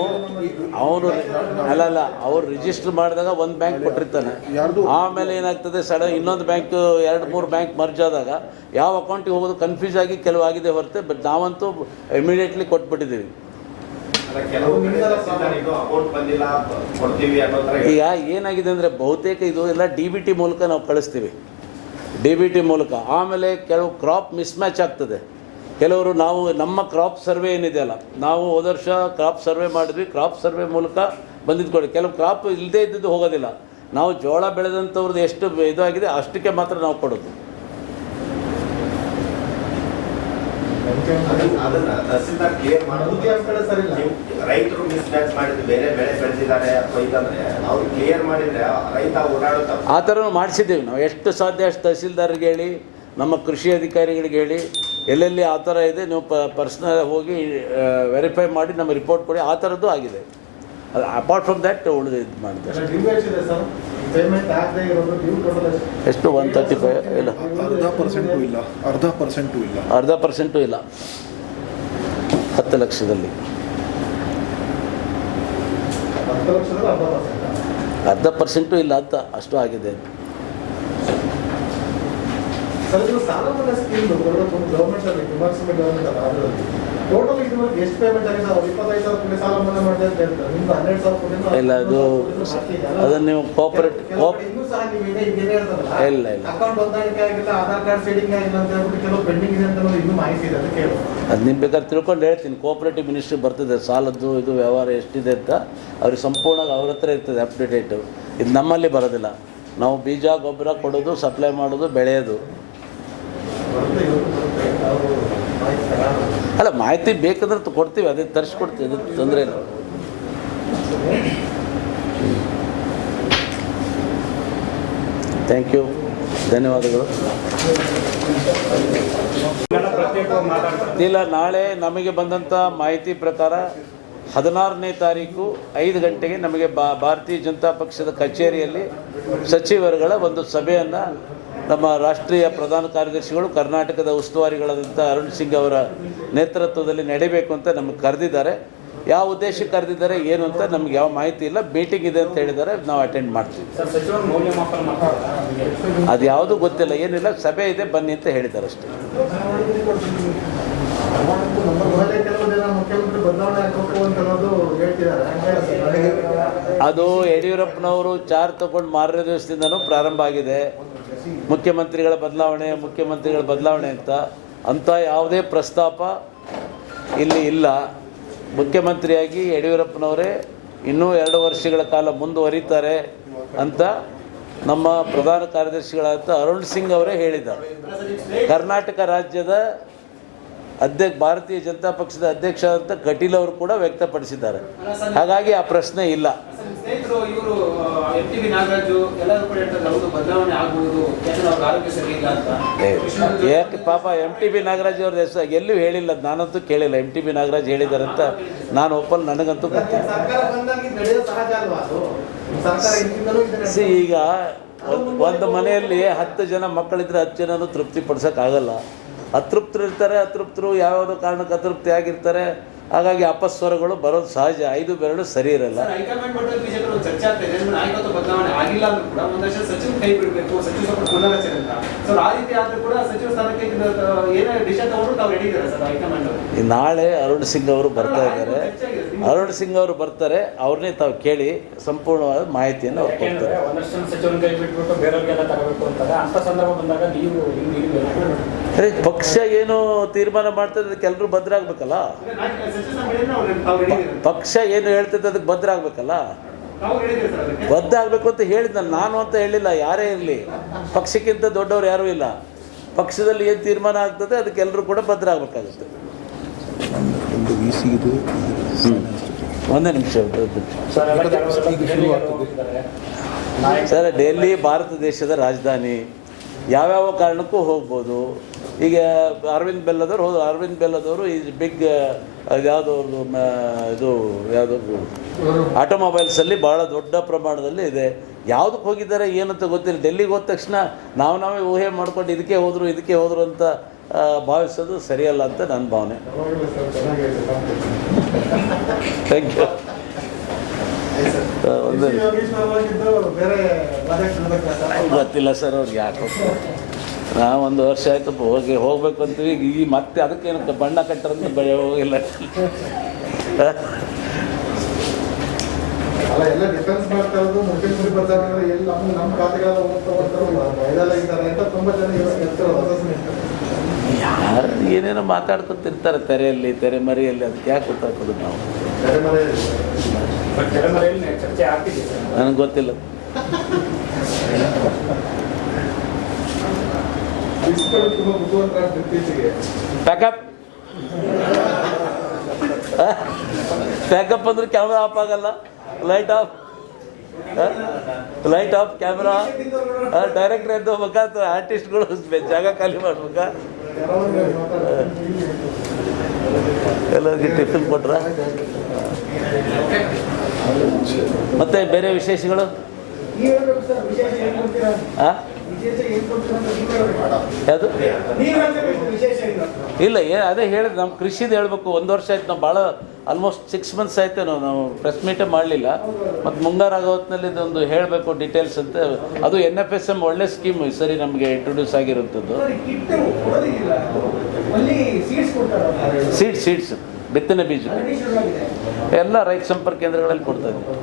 ಅಲ್ಲ ಅವ್ರು ರಿಜಿಸ್ಟರ್ ಮಾಡಿದಾಗ ಒಂದು ಬ್ಯಾಂಕ್ ಕೊಟ್ಟಿರ್ತಾನೆ. ಆಮೇಲೆ ಏನಾಗ್ತದೆ, ಸಡನ್ ಇನ್ನೊಂದು ಬ್ಯಾಂಕ್ 2-3 ಬ್ಯಾಂಕ್ ಮರ್ಜ್ ಆದಾಗ ಯಾವ ಅಕೌಂಟಿಗೆ ಹೋಗೋದು ಕನ್ಫ್ಯೂಸ್ ಆಗಿ ಕೆಲವು ಆಗಿದೆ ಹೊರತು. ಬಟ್ ನಾವಂತೂ ಇಮಿಡಿಯೇಟ್ಲಿ ಕೊಟ್ಬಿಟ್ಟಿದ್ದೀವಿ. ಅಕೌಂಟ್ ಬಂದಿಲ್ಲ ಕೊಡ್ತೀವಿ ಅನ್ನೋ ಥರ. ಈಗ ಏನಾಗಿದೆ ಅಂದರೆ ಬಹುತೇಕ ಇದು ಎಲ್ಲ DBT ಮೂಲಕ ನಾವು ಕಳಿಸ್ತೀವಿ. DBT ಮೂಲಕ ಆಮೇಲೆ ಕೆಲವು ಕ್ರಾಪ್ ಮಿಸ್ಮ್ಯಾಚ್ ಆಗ್ತದೆ. ಕೆಲವರು ನಾವು ನಮ್ಮ ಕ್ರಾಪ್ ಸರ್ವೆ ಏನಿದೆಯಲ್ಲ, ನಾವು ಹೋದ ವರ್ಷ ಕ್ರಾಪ್ ಸರ್ವೆ ಮಾಡಿದ್ವಿ, ಕ್ರಾಪ್ ಸರ್ವೆ ಮೂಲಕ ಬಂದಿದ್ದು ಕೊಡಿ. ಕೆಲವು ಕ್ರಾಪ್ ಇಲ್ಲದೇ ಇದ್ದದ್ದು ಹೋಗೋದಿಲ್ಲ. ನಾವು ಜೋಳ ಬೆಳೆದಂಥವ್ರದ್ದು ಎಷ್ಟು ಇದಾಗಿದೆ ಅಷ್ಟಕ್ಕೆ ಮಾತ್ರ ನಾವು ಕೊಡೋದು. ಅದನ್ನ ತಹಸೀಲ್ದಾರ್ ಕ್ಲಿಯರ್ ಮಾಡೋದು. ರೈತರು ಮಿಸ್ಮ್ಯಾಚ್ ಮಾಡಿದ್ದು ಬೇರೆ ಬೆಳೆ ಬೆಳೆದಿದ್ದಾರೆ ಅಥವಾ ಇದಂದ್ರೆ ಅವ್ರು ಕ್ಲಿಯರ್ ಮಾಡಿದ್ರೆ ರೈತ ಓಡಾಡುತ್ತಾ ಆ ಥರ ಮಾಡಿಸಿದ್ದೀವಿ ನಾವು. ಎಷ್ಟು ಸಾಧ್ಯ ಅಷ್ಟು ತಹಸೀಲ್ದಾರ್ಗೆ ಹೇಳಿ, ನಮ್ಮ ಕೃಷಿ ಅಧಿಕಾರಿಗಳಿಗೆ ಹೇಳಿ, ಎಲ್ಲೆಲ್ಲಿ ಆ ಥರ ಇದೆ ನೀವು ಪರ್ಸ್ನಲ್ ಹೋಗಿ ವೆರಿಫೈ ಮಾಡಿ ನಮ್ಮ ರಿಪೋರ್ಟ್ ಕೊಡಿ. ಆ ಥರದ್ದು ಆಗಿದೆ. ಅದು ಅಪಾರ್ಟ್ ಫ್ರಮ್ ದ್ಯಾಟ್ ಉಳಿದು ಇದು ಮಾಡಿದೆ. ಎಷ್ಟು 135 ಇಲ್ಲ, 0.5% ಇಲ್ಲ, 0.5% ಇಲ್ಲ 10 ಲಕ್ಷದಲ್ಲಿ 0.5% ಇಲ್ಲ ಅಂತ ಅಷ್ಟು ಆಗಿದೆ. ಸಾಲ ಮನ್ನಾ ಸ್ಕೀಮ್ ಗವರ್ಮೆಂಟ್ ಅಲ್ಲಿ ಕುಮಾರಸ್ವಾಮಿ ಗವರ್ಮೆಂಟ್ ಅಲ್ಲ, ಅದರಲ್ಲಿ ಟೋಟಲ್ ಇದುವರೆಗೆ ಎಷ್ಟು ಪೇಮೆಂಟ್ ಆಗಿದೆ? 25,000 ಕೋಟಿ ಸಾಲ ಮನ್ನಾ ಮಾಡಿದೆ ಅಂತ ಹೇಳ್ತಾರೆ. ನಿಮ್ದು 12,000 ಕೋಟಿ ಇಲ್ಲ, ಅದನ್ನು ನೀವು ಇನ್ನೂ ಸಹ ನೀವು ಇದೇನು ಹೇಳ್ತಾರಲ್ಲ, ಇಲ್ಲ ಅಕೌಂಟ್ ಹೊಂದಾಣಿಕೆ ಆಗಿಲ್ಲ, ಆಧಾರ್ ಕಾರ್ಡ್ ಸೀಡಿಂಗ್ ಆಗಿಲ್ಲ ಅಂತ ಹೇಳ್ಬಿಟ್ಟು ಕೆಲವು ಪೆಂಡಿಂಗ್ ಇದೆ ಅಂತ ಇನ್ನೂ ಮಾಹಿತಿ ಇದೆ ಅಂತ ಕೇಳಿ. ಅದು ನಿಮ್ಗೆ ಬೇಕಾದ್ರೆ ತಿಳ್ಕೊಂಡು ಹೇಳ್ತೀನಿ. ಕೋಆಪರೇಟಿವ್ ಮಿನಿಸ್ಟ್ರಿ ಬರ್ತದೆ ಸಾಲದ್ದು ಇದು ವ್ಯವಹಾರ ಎಷ್ಟಿದೆ ಅಂತ ಅವ್ರಿಗೆ ಸಂಪೂರ್ಣ ಅವ್ರ ಹತ್ರ ಇರ್ತದೆ ಅಪ್ಡೇಟು. ಇದು ನಮ್ಮಲ್ಲಿ ಬರೋದಿಲ್ಲ. ನಾವು ಬೀಜ ಗೊಬ್ಬರ ಕೊಡೋದು, ಸಪ್ಲೈ ಮಾಡೋದು, ಬೆಳೆಯೋದು. ಅಲ್ಲ, ಮಾಹಿತಿ ಬೇಕಂದ್ರೆ ಕೊಡ್ತೀವಿ, ಅದೇ ತರಿಸ್ಕೊಡ್ತೀವಿ, ಅದು ತೊಂದರೆ ಇಲ್ಲ. ಥ್ಯಾಂಕ್ ಯು, ಧನ್ಯವಾದಗಳು. ಇಲ್ಲ, ನಾಳೆ ನಮಗೆ ಬಂದಂಥ ಮಾಹಿತಿ ಪ್ರಕಾರ 16ನೇ ತಾರೀಕು 5 ಗಂಟೆಗೆ ನಮಗೆ ಭಾರತೀಯ ಜನತಾ ಪಕ್ಷದ ಕಚೇರಿಯಲ್ಲಿ ಸಚಿವರುಗಳ ಒಂದು ಸಭೆಯನ್ನು ನಮ್ಮ ರಾಷ್ಟ್ರೀಯ ಪ್ರಧಾನ ಕಾರ್ಯದರ್ಶಿಗಳು, ಕರ್ನಾಟಕದ ಉಸ್ತುವಾರಿಗಳಾದಂಥ ಅರುಣ್ ಸಿಂಗ್ ಅವರ ನೇತೃತ್ವದಲ್ಲಿ ನಡೀಬೇಕು ಅಂತ ನಮಗೆ ಕರೆದಿದ್ದಾರೆ. ಯಾವ ಉದ್ದೇಶಕ್ಕೆ ಕರೆದಿದ್ದಾರೆ ಏನು ಅಂತ ನಮ್ಗೆ ಯಾವ ಮಾಹಿತಿ ಇಲ್ಲ. ಮೀಟಿಂಗ್ ಇದೆ ಅಂತ ಹೇಳಿದ್ದಾರೆ, ನಾವು ಅಟೆಂಡ್ ಮಾಡ್ತೀವಿ. ಅದು ಯಾವುದೂ ಗೊತ್ತಿಲ್ಲ, ಏನಿಲ್ಲ, ಸಭೆ ಇದೆ ಬನ್ನಿ ಅಂತ ಹೇಳಿದ್ದಾರೆ ಅಷ್ಟೇ. ಅದು ಯಡಿಯೂರಪ್ಪನವರು ಚಾರ್ಜ್ ತಗೊಂಡು ಮಾರನೇ ದಿವಸದಿಂದನೂ ಪ್ರಾರಂಭ ಆಗಿದೆ. ಮುಖ್ಯಮಂತ್ರಿಗಳ ಬದಲಾವಣೆ ಅಂತ ಯಾವುದೇ ಪ್ರಸ್ತಾಪ ಇಲ್ಲಿ ಇಲ್ಲ. ಮುಖ್ಯಮಂತ್ರಿಯಾಗಿ ಯಡಿಯೂರಪ್ಪನವರೇ ಇನ್ನೂ 2 ವರ್ಷಗಳ ಕಾಲ ಮುಂದುವರಿತಾರೆ ಅಂತ ನಮ್ಮ ಪ್ರಧಾನ ಕಾರ್ಯದರ್ಶಿಗಳಾದ ಅರುಣ್ ಸಿಂಗ್ ಅವರೇ ಹೇಳಿದ್ದಾರೆ. ಕರ್ನಾಟಕ ರಾಜ್ಯದ ಭಾರತೀಯ ಜನತಾ ಪಕ್ಷದ ಅಧ್ಯಕ್ಷ ಅಂತ ಕಟೀಲ್ ಅವರು ಕೂಡ ವ್ಯಕ್ತಪಡಿಸಿದ್ದಾರೆ. ಹಾಗಾಗಿ ಆ ಪ್ರಶ್ನೆ ಇಲ್ಲ. ಸ್ನೇಹಿತರು ಇವರು MTB ನಾಗರಾಜು ಎಲ್ಲರೂ ಕೂಡ ಹೇಳ್ತಾರೆ ಹೌದು ಬದಲಾವಣೆ ಆಗ್ಬಹುದು, ಯಾಕಂದ್ರೆ ಅವ್ರ ಆರೋಗ್ಯ ಸರಿ ಇಲ್ಲ ಅಂತ. ಯಾಕೆ ಪಾಪ MTB ನಾಗರಾಜ್ ಅವ್ರ ಹೆಸರು ಎಲ್ಲೂ ಹೇಳಿಲ್ಲ, ನಾನಂತೂ ಕೇಳಿಲ್ಲ. MTB ನಾಗರಾಜ್ ಹೇಳಿದ್ದಾರೆ ಅಂತ ನಾನು ಒಪ್ಪಲ್, ನನಗಂತೂ ಗೊತ್ತಿಲ್ಲ. ಸರ್ಕಾರ ಬಂದಾಗ ಇದು ನಡೆಯೋದು ಸಹಜ ಅಲ್ವಾ? ಅದು ಸರ್ಕಾರ ಹಿಂದಿಂದಲೂ ಇದನ್ನ ಈಗ ಒಂದು ಮನೆಯಲ್ಲಿ 10 ಜನ ಮಕ್ಕಳಿದ್ರೆ 10 ಜನನು ತೃಪ್ತಿಪಡಿಸೋಕ್ಕಾಗಲ್ಲ. ಅತೃಪ್ತರಿರ್ತಾರೆ, ಅತೃಪ್ತರು ಯಾವ್ಯಾವುದೋ ಕಾರಣಕ್ಕೆ ಅತೃಪ್ತಿ ಆಗಿರ್ತಾರೆ. ಹಾಗಾಗಿ ಅಪಸ್ವರಗಳು ಬರೋದು ಸಹಜ. 5 ಬೆರಳು ಸರಿ ಇರಲ್ಲ. ಹೈಕಮಾಂಡ್ ಮಟ್ಟದಲ್ಲಿ ಬಿಜೆಪಿ ಒಂದು ಚರ್ಚೆ ಆಗ್ತಾ ಇದೆ, ನಾಯಕತ್ವ ಬದಲಾವಣೆ ಆಗಿಲ್ಲ ಅಂದ್ರೂ ಕೂಡ ಒಂದಷ್ಟು ಸಚಿವ ಕೈ ಬಿಡಬೇಕು, ಸಚಿವ ಸಂಪುಟ ಪುನರಚನೆ ಅಂತ. ಸರ್ ಆ ರೀತಿ ಆದ್ರೂ ಕೂಡ ಸಚಿವ ಸ್ಥಾನಕ್ಕೆ ಏನೇ ಡಿಸಿಷನ್ ತಗೊಂಡು ತಾವು ರೆಡಿ ಇದ್ದಾರೆ ಸರ್ ಹೈಕಮಾಂಡ್ ಅವರು? ನಾಳೆ ಅರುಣ್ ಸಿಂಗ್ ಅವರು ಬರ್ತಾ ಇದ್ದಾರೆ. ಅರುಣ್ ಸಿಂಗ್ ಅವರು ಬರ್ತಾರೆ, ಅವ್ರನ್ನೇ ತಾವು ಕೇಳಿ ಸಂಪೂರ್ಣವಾದ ಮಾಹಿತಿಯನ್ನು ಅವ್ರು ಕೊಡ್ತಾರೆ. ಒಂದಷ್ಟು ಜನ ಸಚಿವರ ಕೈ ಬಿಟ್ಬಿಟ್ಟು ಬೇರೆಯವ್ರಿಗೆಲ್ಲ ತಗೋಬೇಕು ಅಂತಾರೆ. ಅಂಥ ಸಂದರ್ಭ ಬಂದಾಗ ನೀವು ಅರೆ ಪಕ್ಷ ಏನು ತೀರ್ಮಾನ ಮಾಡ್ತದೆ ಅದಕ್ಕೆ ಎಲ್ಲರೂ ಬದ್ರಾಗಬೇಕಲ್ಲ. ಪಕ್ಷ ಏನು ಹೇಳ್ತದೆ ಅದಕ್ಕೆ ಬದ್ರಾಗಬೇಕಲ್ಲ. ಬದ್ಧ ಆಗಬೇಕು ಅಂತ ಹೇಳಿದ ನಾನು ಅಂತ ಹೇಳಿಲ್ಲ. ಯಾರೇ ಇರಲಿ, ಪಕ್ಷಕ್ಕಿಂತ ದೊಡ್ಡವ್ರು ಯಾರೂ ಇಲ್ಲ. ಪಕ್ಷದಲ್ಲಿ ಏನು ತೀರ್ಮಾನ ಆಗ್ತದೆ ಅದಕ್ಕೆ ಎಲ್ಲರೂ ಕೂಡ ಬದ್ರಾಗಬೇಕಾಗುತ್ತೆ. ಒಂದು VC ಇದು ಒಂದೇ ನಿಮಿಷ. ಸರ್, ಡೆಲ್ಲಿ ಭಾರತ ದೇಶದ ರಾಜಧಾನಿ, ಯಾವ್ಯಾವ ಕಾರಣಕ್ಕೂ ಹೋಗ್ಬೋದು. ಈಗ ಅರವಿಂದ್ ಬೆಲ್ಲದವರು ಈಸ್ ಬಿಗ್ ಯಾವುದೋ ಇದು ಯಾವುದೋ ಆಟೋಮೊಬೈಲ್ಸಲ್ಲಿ ಭಾಳ ದೊಡ್ಡ ಪ್ರಮಾಣದಲ್ಲಿ ಇದೆ. ಯಾವುದಕ್ಕೆ ಹೋಗಿದ್ದಾರೆ ಏನಂತ ಗೊತ್ತಿಲ್ಲ. ಡೆಲ್ಲಿಗೆ ಹೋದ ತಕ್ಷಣ ನಾವೇ ಊಹೆ ಮಾಡ್ಕೊಂಡು ಇದಕ್ಕೆ ಹೋದರು ಅಂತ ಭಾವಿಸೋದು ಸರಿಯಲ್ಲ ಅಂತ ನನ್ನ ಭಾವನೆ. Thank you. ಗೊತ್ತಿಲ್ಲ ಸರ್ ಅವ್ರಿಗೆ ಯಾಕೆ. ನಾವು 1 ವರ್ಷ ಆಯಿತು ಹೋಗ್ಬೇಕು ಅಂತೀವಿ. ಈ ಮತ್ತೆ ಅದಕ್ಕೇನಂತ ಬಣ್ಣ ಕಟ್ಟರಂತ ಹೋಗಿಲ್ಲ. ಅಲ್ಲ, ಎಲ್ಲ ಡಿಫೆನ್ಸ್ ಮಾಡ್ತಾ ಇರೋದು ಮುಖ್ಯಮಂತ್ರಿ ಬರ್ತಾರೆ, ಎಲ್ಲ ನಮ್ಮ ಖಾತೆಗಳ ಇದೆಲ್ಲ ಇದ್ದಾರೆ ಅಂತ ತುಂಬ ಜನ ಯಾರು ಏನೇನೋ ಮಾತಾಡ್ಕೊತಿರ್ತಾರೆ ತೆರೆಯಲ್ಲಿ, ತೆರೆಮರೆಯಲ್ಲಿ. ಅದಕ್ಕೆ ಯಾಕೆ ಗೊತ್ತಾಗ್ತದೆ ನಾವು? ಚರ್ಚೆ ಆಗ್ತಿದೆ ನನಗೆ ಗೊತ್ತಿಲ್ಲ. ತುಂಬ ಬುದ್ಧಿವಂತರಾಗ್ತದೆ ಇತ್ತೀಚೆಗೆ. ಪ್ಯಾಕಪ್ ಅಂದ್ರೆ ಕ್ಯಾಮ್ರಾ ಆಫ್ ಆಗಲ್ಲ, ಲೈಟ್ ಆಫ್ ಕ್ಯಾಮ್ರಾ. ಡೈರೆಕ್ಟರ್ ಎದ್ದು ಹೋಗ್ಬೇಕಾ ಅಥವಾ ಆರ್ಟಿಸ್ಟ್ಗಳು ಜಾಗ ಖಾಲಿ ಮಾಡ್ಬೇಕಾ? ಎಲ್ಲರಿಗೆ ಟಿಫಿನ್ ಕೊಟ್ರ? ಮತ್ತೆ ಬೇರೆ ವಿಶೇಷಗಳು? ಯಾವುದು ಇಲ್ಲ, ಅದೇ ಹೇಳಿದ್ರೆ ನಮ್ಮ ಕೃಷಿದು ಹೇಳಬೇಕು. 1 ವರ್ಷ ಆಯ್ತು, ನಾವು ಭಾಳ ಆಲ್ಮೋಸ್ಟ್ 6 ಮಂತ್ಸ್ ಆಯ್ತು ನಾವು ಪ್ರೆಸ್ ಮೀಟೇ ಮಾಡಲಿಲ್ಲ. ಮತ್ತು ಮುಂಗಾರು ಆಗೋ ಹೊತ್ತಿನಲ್ಲಿ ಇದೊಂದು ಹೇಳಬೇಕು ಡೀಟೇಲ್ಸ್ ಅಂತ. ಅದು NFSM ಒಳ್ಳೆ ಸ್ಕೀಮ್ ಈ ಸರಿ ನಮಗೆ ಇಂಟ್ರೊಡ್ಯೂಸ್ ಆಗಿರುವಂಥದ್ದು. ಸೀಡ್ಸ್ ಬಿತ್ತನೆ ಬೀಜ ಎಲ್ಲ ರೈತ ಸಂಪರ್ಕ ಕೇಂದ್ರಗಳಲ್ಲಿ ಕೊಡ್ತಾ ಇದ್ದೀವಿ.